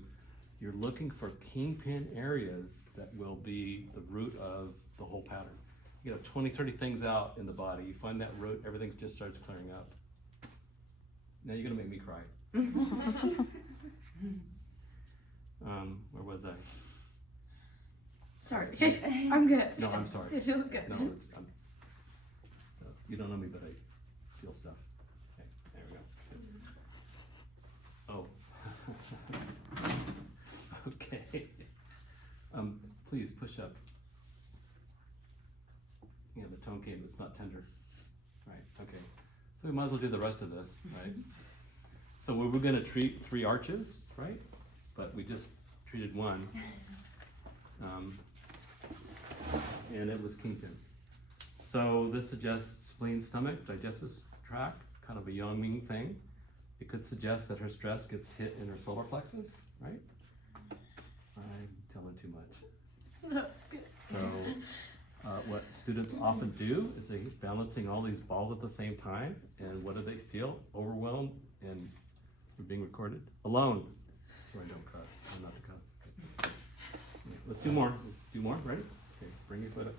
you're looking for kingpin areas that will be the root of the whole pattern. You know, 20, 30 things out in the body, you find that root, everything just starts clearing up. Now you're gonna make me cry. Where was I? Sorry. I'm good. No, I'm sorry. It feels good. No, you don't know me, but I feel stuff. Okay, there we go. Oh. Okay. Please push up. Yeah, the tone came, it's not tender. Right, okay. So we might as well do the rest of this, right? So we were gonna treat 3 arches, right? But we just treated 1. And it was kingpin. So this suggests spleen, stomach, digestive tract, kind of a Yang-Ming thing. It could suggest that her stress gets hit in her solar plexus, right? I'm telling too much. No, it's good. So what students often do is they keep balancing all these balls at the same time, and what do they feel? Overwhelmed, and we're being recorded. Alone. Sorry, don't cuss. I'm not to cuss. Okay, let's do more. Do more, ready? Okay, bring your foot up.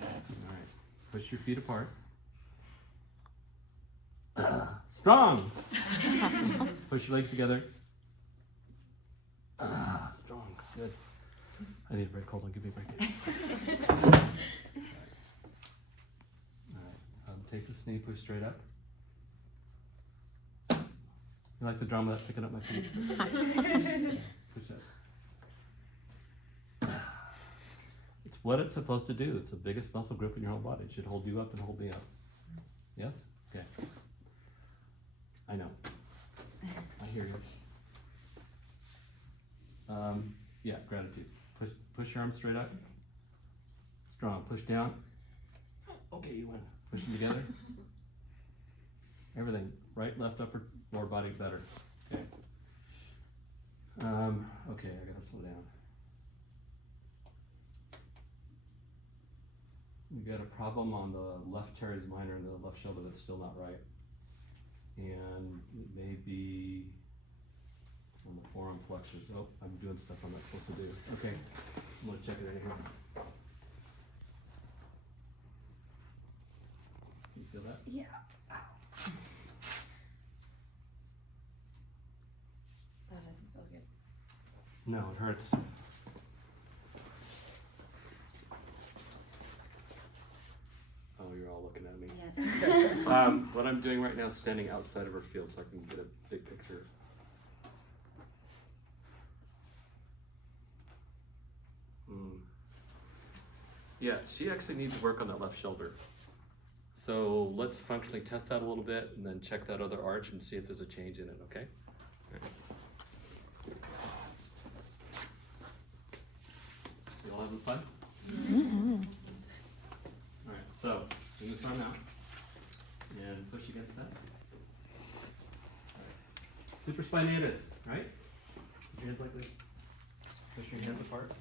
All right, push your feet apart. Strong! Push your legs together. Strong, good. I need a break, hold on, give me a break. All right, take this knee, push straight up. You like the drama that's picking up my feet? Push up. It's what it's supposed to do. It's the biggest muscle group in your whole body. It should hold you up and hold me up. Yes? Okay. I know. I hear you. Yeah, gratitude. Push your arms straight up. Strong. Push down. Okay, you win. Push them together. Everything. Right, left, upper, lower body better. Okay. Okay, I gotta slow down. You got a problem on the left teres minor and the left shoulder that's still not right. And it may be on the forearm flexors. Oh, I'm doing stuff I'm not supposed to do. Okay, I'm gonna check it right here. You feel that? Yeah. That doesn't feel good. No, it hurts. Oh, you're all looking at me. Yeah. What I'm doing right now is standing outside of her field so I can get a big picture. Yeah, she actually needs work on that left shoulder. So let's functionally test that a little bit and then check that other arch and see if there's a change in it, okay? All right. You all having fun? Mm-hmm. All right, so bring this arm out and push against that. All right. Supraspinatus, right? Put your hands like this. Push your hands apart.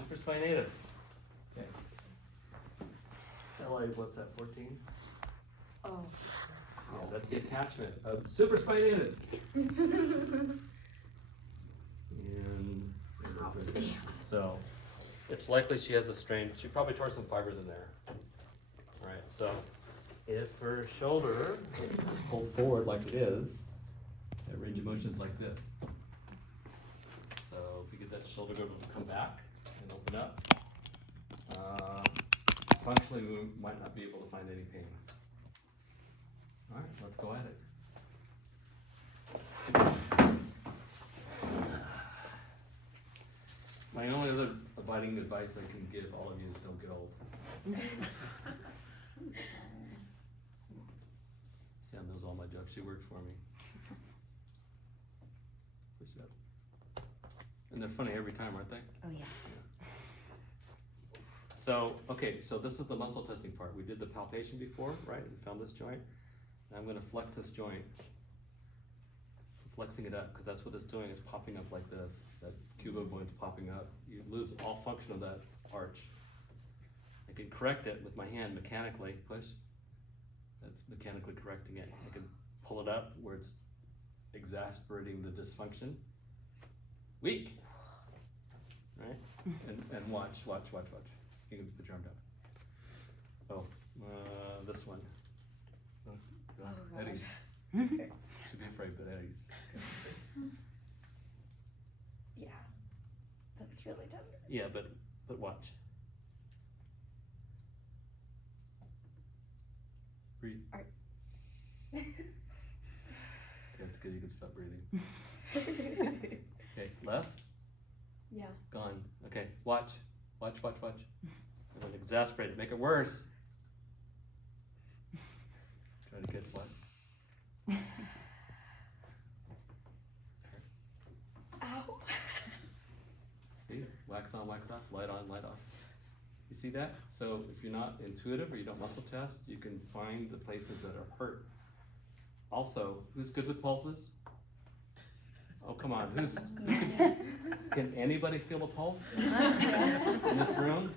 Supraspinatus. Okay. LA, what's that, 14? Oh. Yeah, that's the attachment of super spine in. And so it's likely she has a strain. She probably tore some fibers in there. All right, so if her shoulder is pulled forward like it is, that range of motion is like this. So if you get that shoulder to come back and open up, functionally we might not be able to find any pain. All right, let's go at it. My only other abiding advice I can give all of you is don't get old. Sam knows all my jokes. She works for me. Push it up. And they're funny every time, aren't they? Oh, yeah. So, okay, so this is the muscle testing part. We did the palpation before, right? We found this joint. Now I'm gonna flex this joint. I'm flexing it up, because that's what it's doing, it's popping up like this. That cuboid popping up. You lose all function of that arch. I can correct it with my hand mechanically, push. That's mechanically correcting it. I can pull it up where it's exasperating the dysfunction. Weak. Right? And watch. You can put your arm down. Oh, this one. Oh, Eddie's. Okay. Should be afraid, but Eddie's. Okay. Yeah. That's really tender. Yeah, but watch. Breathe. Alright. That's good, you can stop breathing. Okay, less? Yeah. Gone. Okay, watch. I'm gonna exasperate it, make it worse. Try to get what? Ow. See, wax on, wax off, light on, light off. You see that? So if you're not intuitive or you don't muscle test, you can find the places that are hurt. Also, who's good with pulses? Oh, come on, can anybody feel a pulse in this room?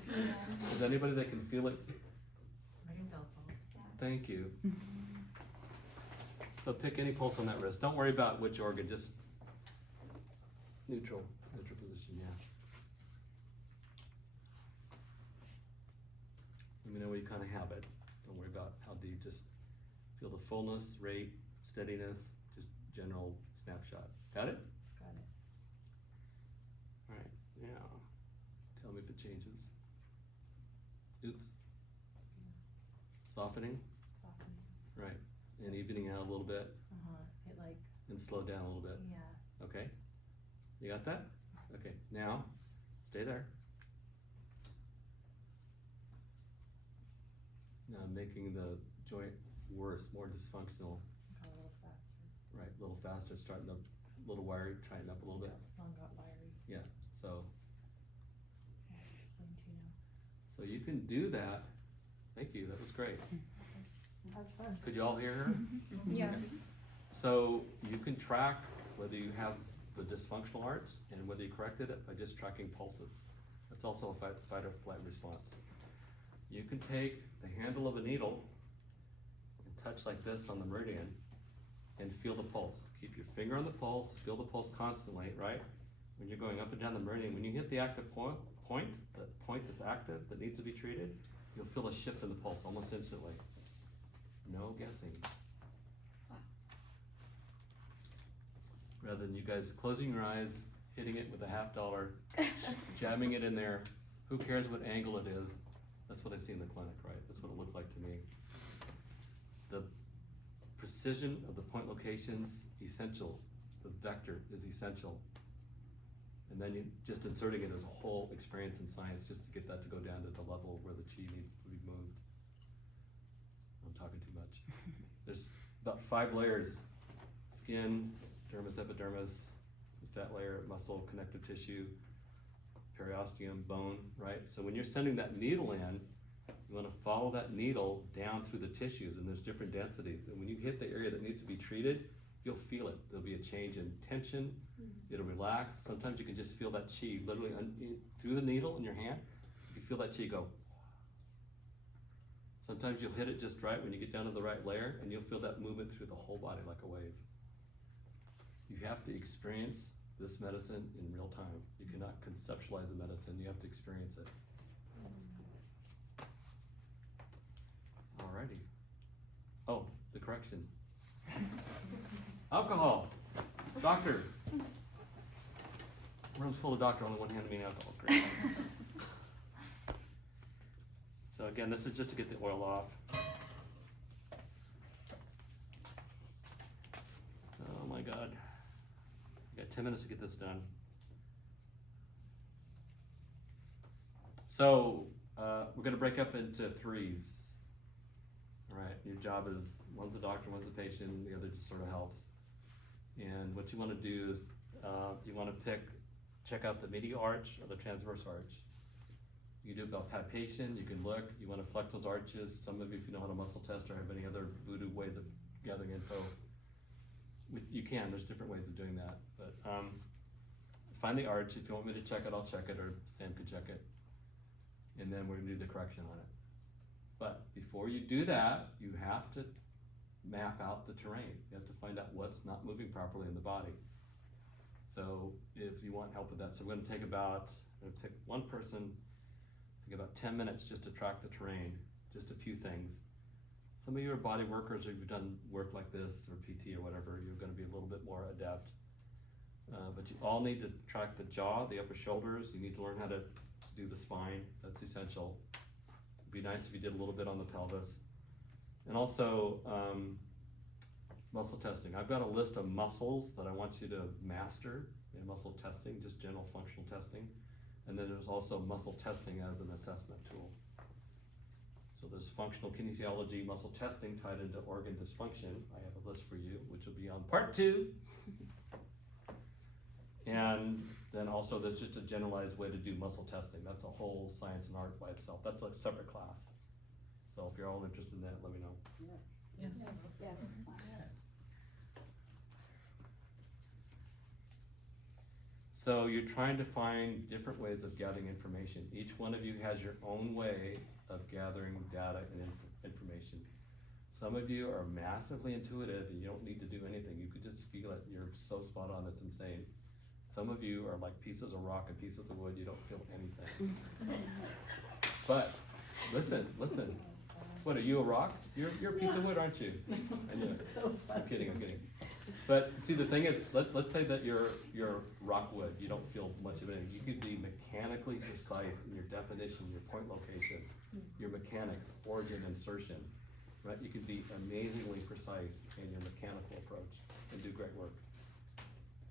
Is anybody that can feel it? I can feel a pulse. Thank you. So pick any pulse on that wrist. Don't worry about which organ, just neutral position, yeah. Let me know where you kind of have it. Don't worry about how deep, just feel the fullness, rate, steadiness, just general snapshot. Got it? Got it. All right, now, tell me if it changes. Oops. Softening, Softening. right, and evening out a little bit, It like, and slow down a little bit. yeah. Okay, you got that? Okay, now, stay there. Now I'm making the joint worse, more dysfunctional, Got a little faster. right, a little faster, starting up, a little wiry, tighten up a little bit. Long got wiry. So, Yeah, explain to you now. so you can do that. Thank you, that was great. That's fun. Could you all hear her? Yeah. So you can track whether you have the dysfunctional arch and whether you corrected it by just tracking pulses. That's also a fight or flight response. You can take the handle of a needle and touch like this on the meridian and feel the pulse. Keep your finger on the pulse, feel the pulse constantly, right? When you're going up and down the meridian, when you hit the active point, the point that's active, that needs to be treated, you'll feel a shift in the pulse almost instantly. No guessing. Rather than you guys closing your eyes, hitting it with a $50, jamming it in there, who cares what angle it is? That's what I see in the clinic, right? That's what it looks like to me. The precision of the point locations, essential. The vector is essential. And then you just inserting it as a whole experience in science just to get that to go down to the level where the chi needs to be moved. I'm talking too much. There's about 5 layers: skin, dermis, epidermis, fat layer, muscle, connective tissue, periosteum, bone, right? So when you're sending that needle in, you want to follow that needle down through the tissues, and there's different densities. And when you hit the area that needs to be treated, you'll feel it. There'll be a change in tension. It'll relax. Sometimes you can just feel that chi literally through the needle in your hand. You feel that chi go. Sometimes you'll hit it just right when you get down to the right layer, and you'll feel that movement through the whole body like a wave. You have to experience this medicine in real time. You cannot conceptualize the medicine, you have to experience it. Alrighty. Oh, the correction. Alcohol. Doctor. Room's full of doctor, only one handed me alcohol. Great. So again, this is just to get the oil off. Oh my God. I got 10 minutes to get this done. So we're gonna break up into threes. All right, your job is, one's a doctor, one's a patient, the other just sort of helps. And what you wanna do is, you wanna check out the medial arch or the transverse arch. You can do about palpation, you can look, you wanna flex those arches. Some of you, if you know how to muscle test or have any other voodoo ways of gathering info, you can, there's different ways of doing that. But find the arch. If you want me to check it, I'll check it, or Sam could check it. And then we're gonna do the correction on it. But before you do that, you have to map out the terrain. You have to find out what's not moving properly in the body. So if you want help with that, so we're gonna take one person, take about 10 minutes just to track the terrain, just a few things. Some of you are body workers, or you've done work like this, or PT or whatever, you're gonna be a little bit more adept. But you all need to track the jaw, the upper shoulders, you need to learn how to do the spine, that's essential. It'd be nice if you did a little bit on the pelvis. And also, muscle testing. I've got a list of muscles that I want you to master in muscle testing, just general functional testing. And then there's also muscle testing as an assessment tool. So there's functional kinesiology, muscle testing tied into organ dysfunction. I have a list for you, which will be on part 2. And then also there's just a generalized way to do muscle testing. That's a whole science and art by itself. That's a separate class. So if you're all interested in that, let me know. Yes. Yes. So you're trying to find different ways of gathering information. Each one of you has your own way of gathering data and information. Some of you are massively intuitive and you don't need to do anything. You could just feel it. You're so spot on, it's insane. Some of you are like pieces of rock and pieces of wood. You don't feel anything. But listen. What, are you a rock? You're a piece of wood, aren't you? I knew it. I'm kidding. But see, the thing is, let's say that you're rock wood. You don't feel much of anything. You could be mechanically precise in your definition, your point location, your mechanics, organ insertion, right? You could be amazingly precise in your mechanical approach and do great work.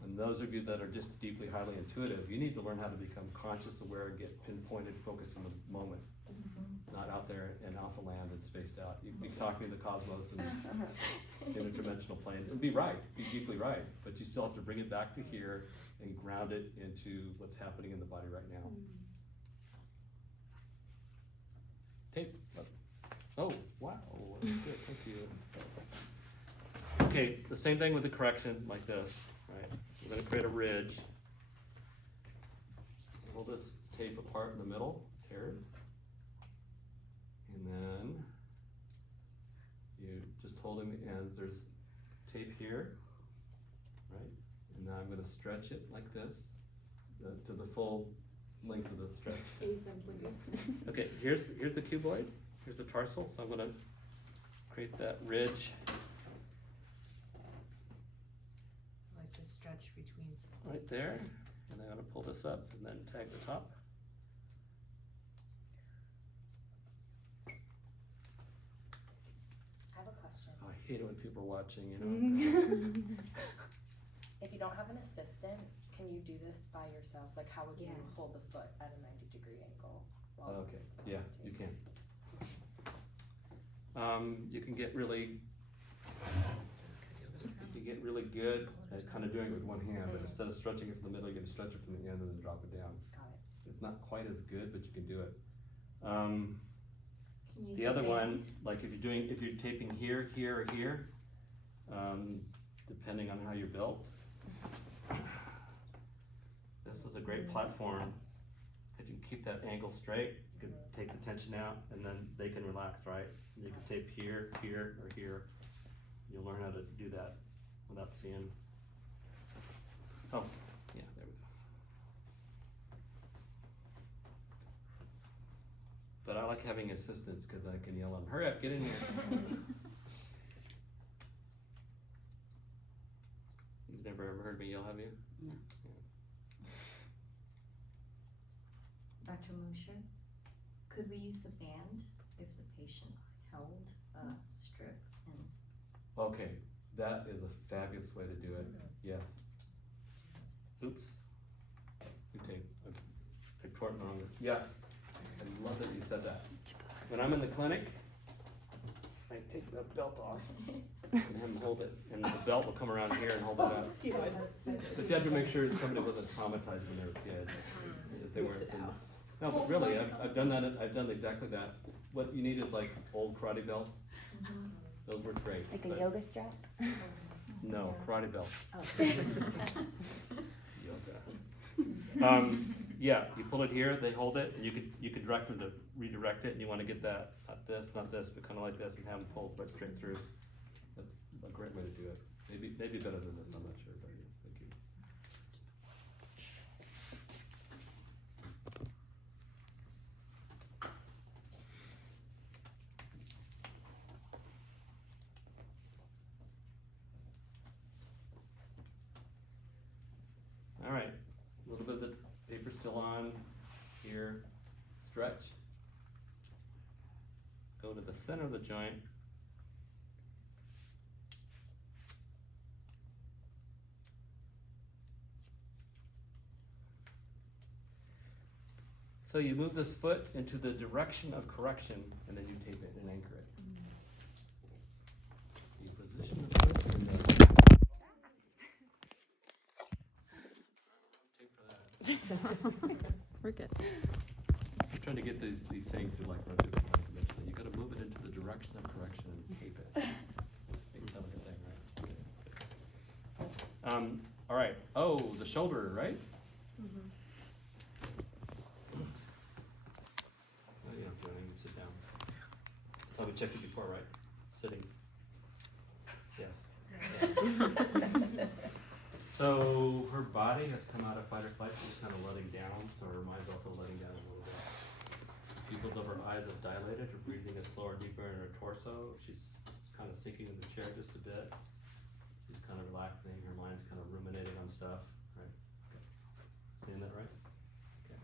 And those of you that are just deeply, highly intuitive, you need to learn how to become conscious, aware, and get pinpointed, focused in the moment, not out there in alpha land and spaced out. You'd be talking to the cosmos and interdimensional plane. It'd be right, be deeply right, but you still have to bring it back to here and ground it into what's happening in the body right now. Tape. Oh, wow, good, thank you. Okay, the same thing with the correction, like this, right? We're gonna create a ridge. Pull this tape apart in the middle, tears. And then you just holding the ends, there's tape here, right? And now I'm gonna stretch it like this, to the full length of the stretch. Okay, here's the cuboid, here's the tarsal, so I'm gonna create that ridge. Like the stretch between. Right there, and I'm gonna pull this up and then tag the top. I have a question. Oh, I hate it when people are watching, you know? If you don't have an assistant, can you do this by yourself? Like, how would you Yeah. hold the foot at a 90-degree angle? Okay, yeah, you can. You can get really good at kind of doing it with one hand, but instead of stretching it from the middle, you're gonna stretch it from the end and then drop it down. Got it. It's not quite as good, but you can do it. Can you The other one, like if you're taping here, here, or here, depending on how you're built. This is a great platform to you can keep that angle straight, you can take the tension out, and then they can relax, right? And you can tape here, here, or here. You'll learn how to do that without seeing. Oh, yeah, there we go. But I like having assistants because I can yell at them, hurry up, get in here. You've never ever heard me yell, have you? No. Dr. Mosher, could we use a band if the patient held a strip and Okay, that is a fabulous way to do it, yes. Oops. You take a tort longer. Yes, I love that you said that. When I'm in the clinic, I take the belt off and have them hold it, and the belt will come around here and hold it up. But you have to make sure somebody wasn't traumatized when they were a kid. If they weren't. No, but really, I've done that. I've done exactly that. What you need is like old karate belts. Those were great. Like a but yoga strap? No, karate belts. Oh. Yoga. Yeah, you pull it here, they hold it, and you could direct them to redirect it, and you want to get that, not this, but kind of like this, and have them pull right straight through. That's a great way to do it. Maybe better than this, I'm not sure, but thank you. All right, a little bit of the paper still on here. Stretch. Go to the center of the joint. So you move this foot into the direction of correction, and then you tape it and anchor it. You position the foot in the We're good. I'm trying to get these things to like run through the mind convention. You gotta move it into the direction of correction and tape it. Make it sound like a thing, right? Okay. All right. Oh, the shoulder, right? Oh, yeah, Joanne, you can sit down. So we checked it before, right? Sitting. Yes. So her body has come out of fight or flight. She's kind of letting down, so her mind's also letting down a little bit. Pupils of her eyes have dilated. Her breathing is slower, deeper in her torso. She's kind of sinking in the chair just a bit. She's kind of relaxing. Her mind's kind of ruminating on stuff. Right? Okay. Seeing that right? Okay.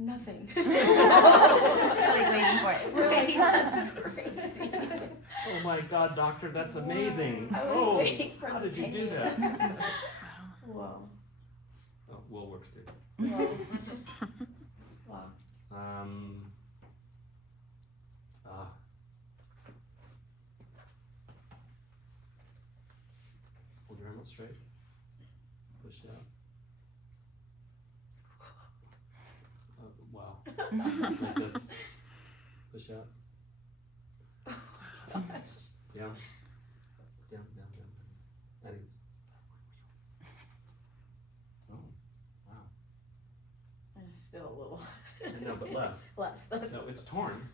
Nothing. Just like waiting for it. Really? That's crazy. Oh my God, doctor, that's amazing. I was waiting for how the did you do pain. that? Whoa. Oh, Will works too. Whoa. Wow. Hold your arm out straight. Push it out. Wow. Like this. Push out. Down. Down, down, down. Anyways. Oh, wow. Still a little. I know, but less. Less. That's No, it's torn.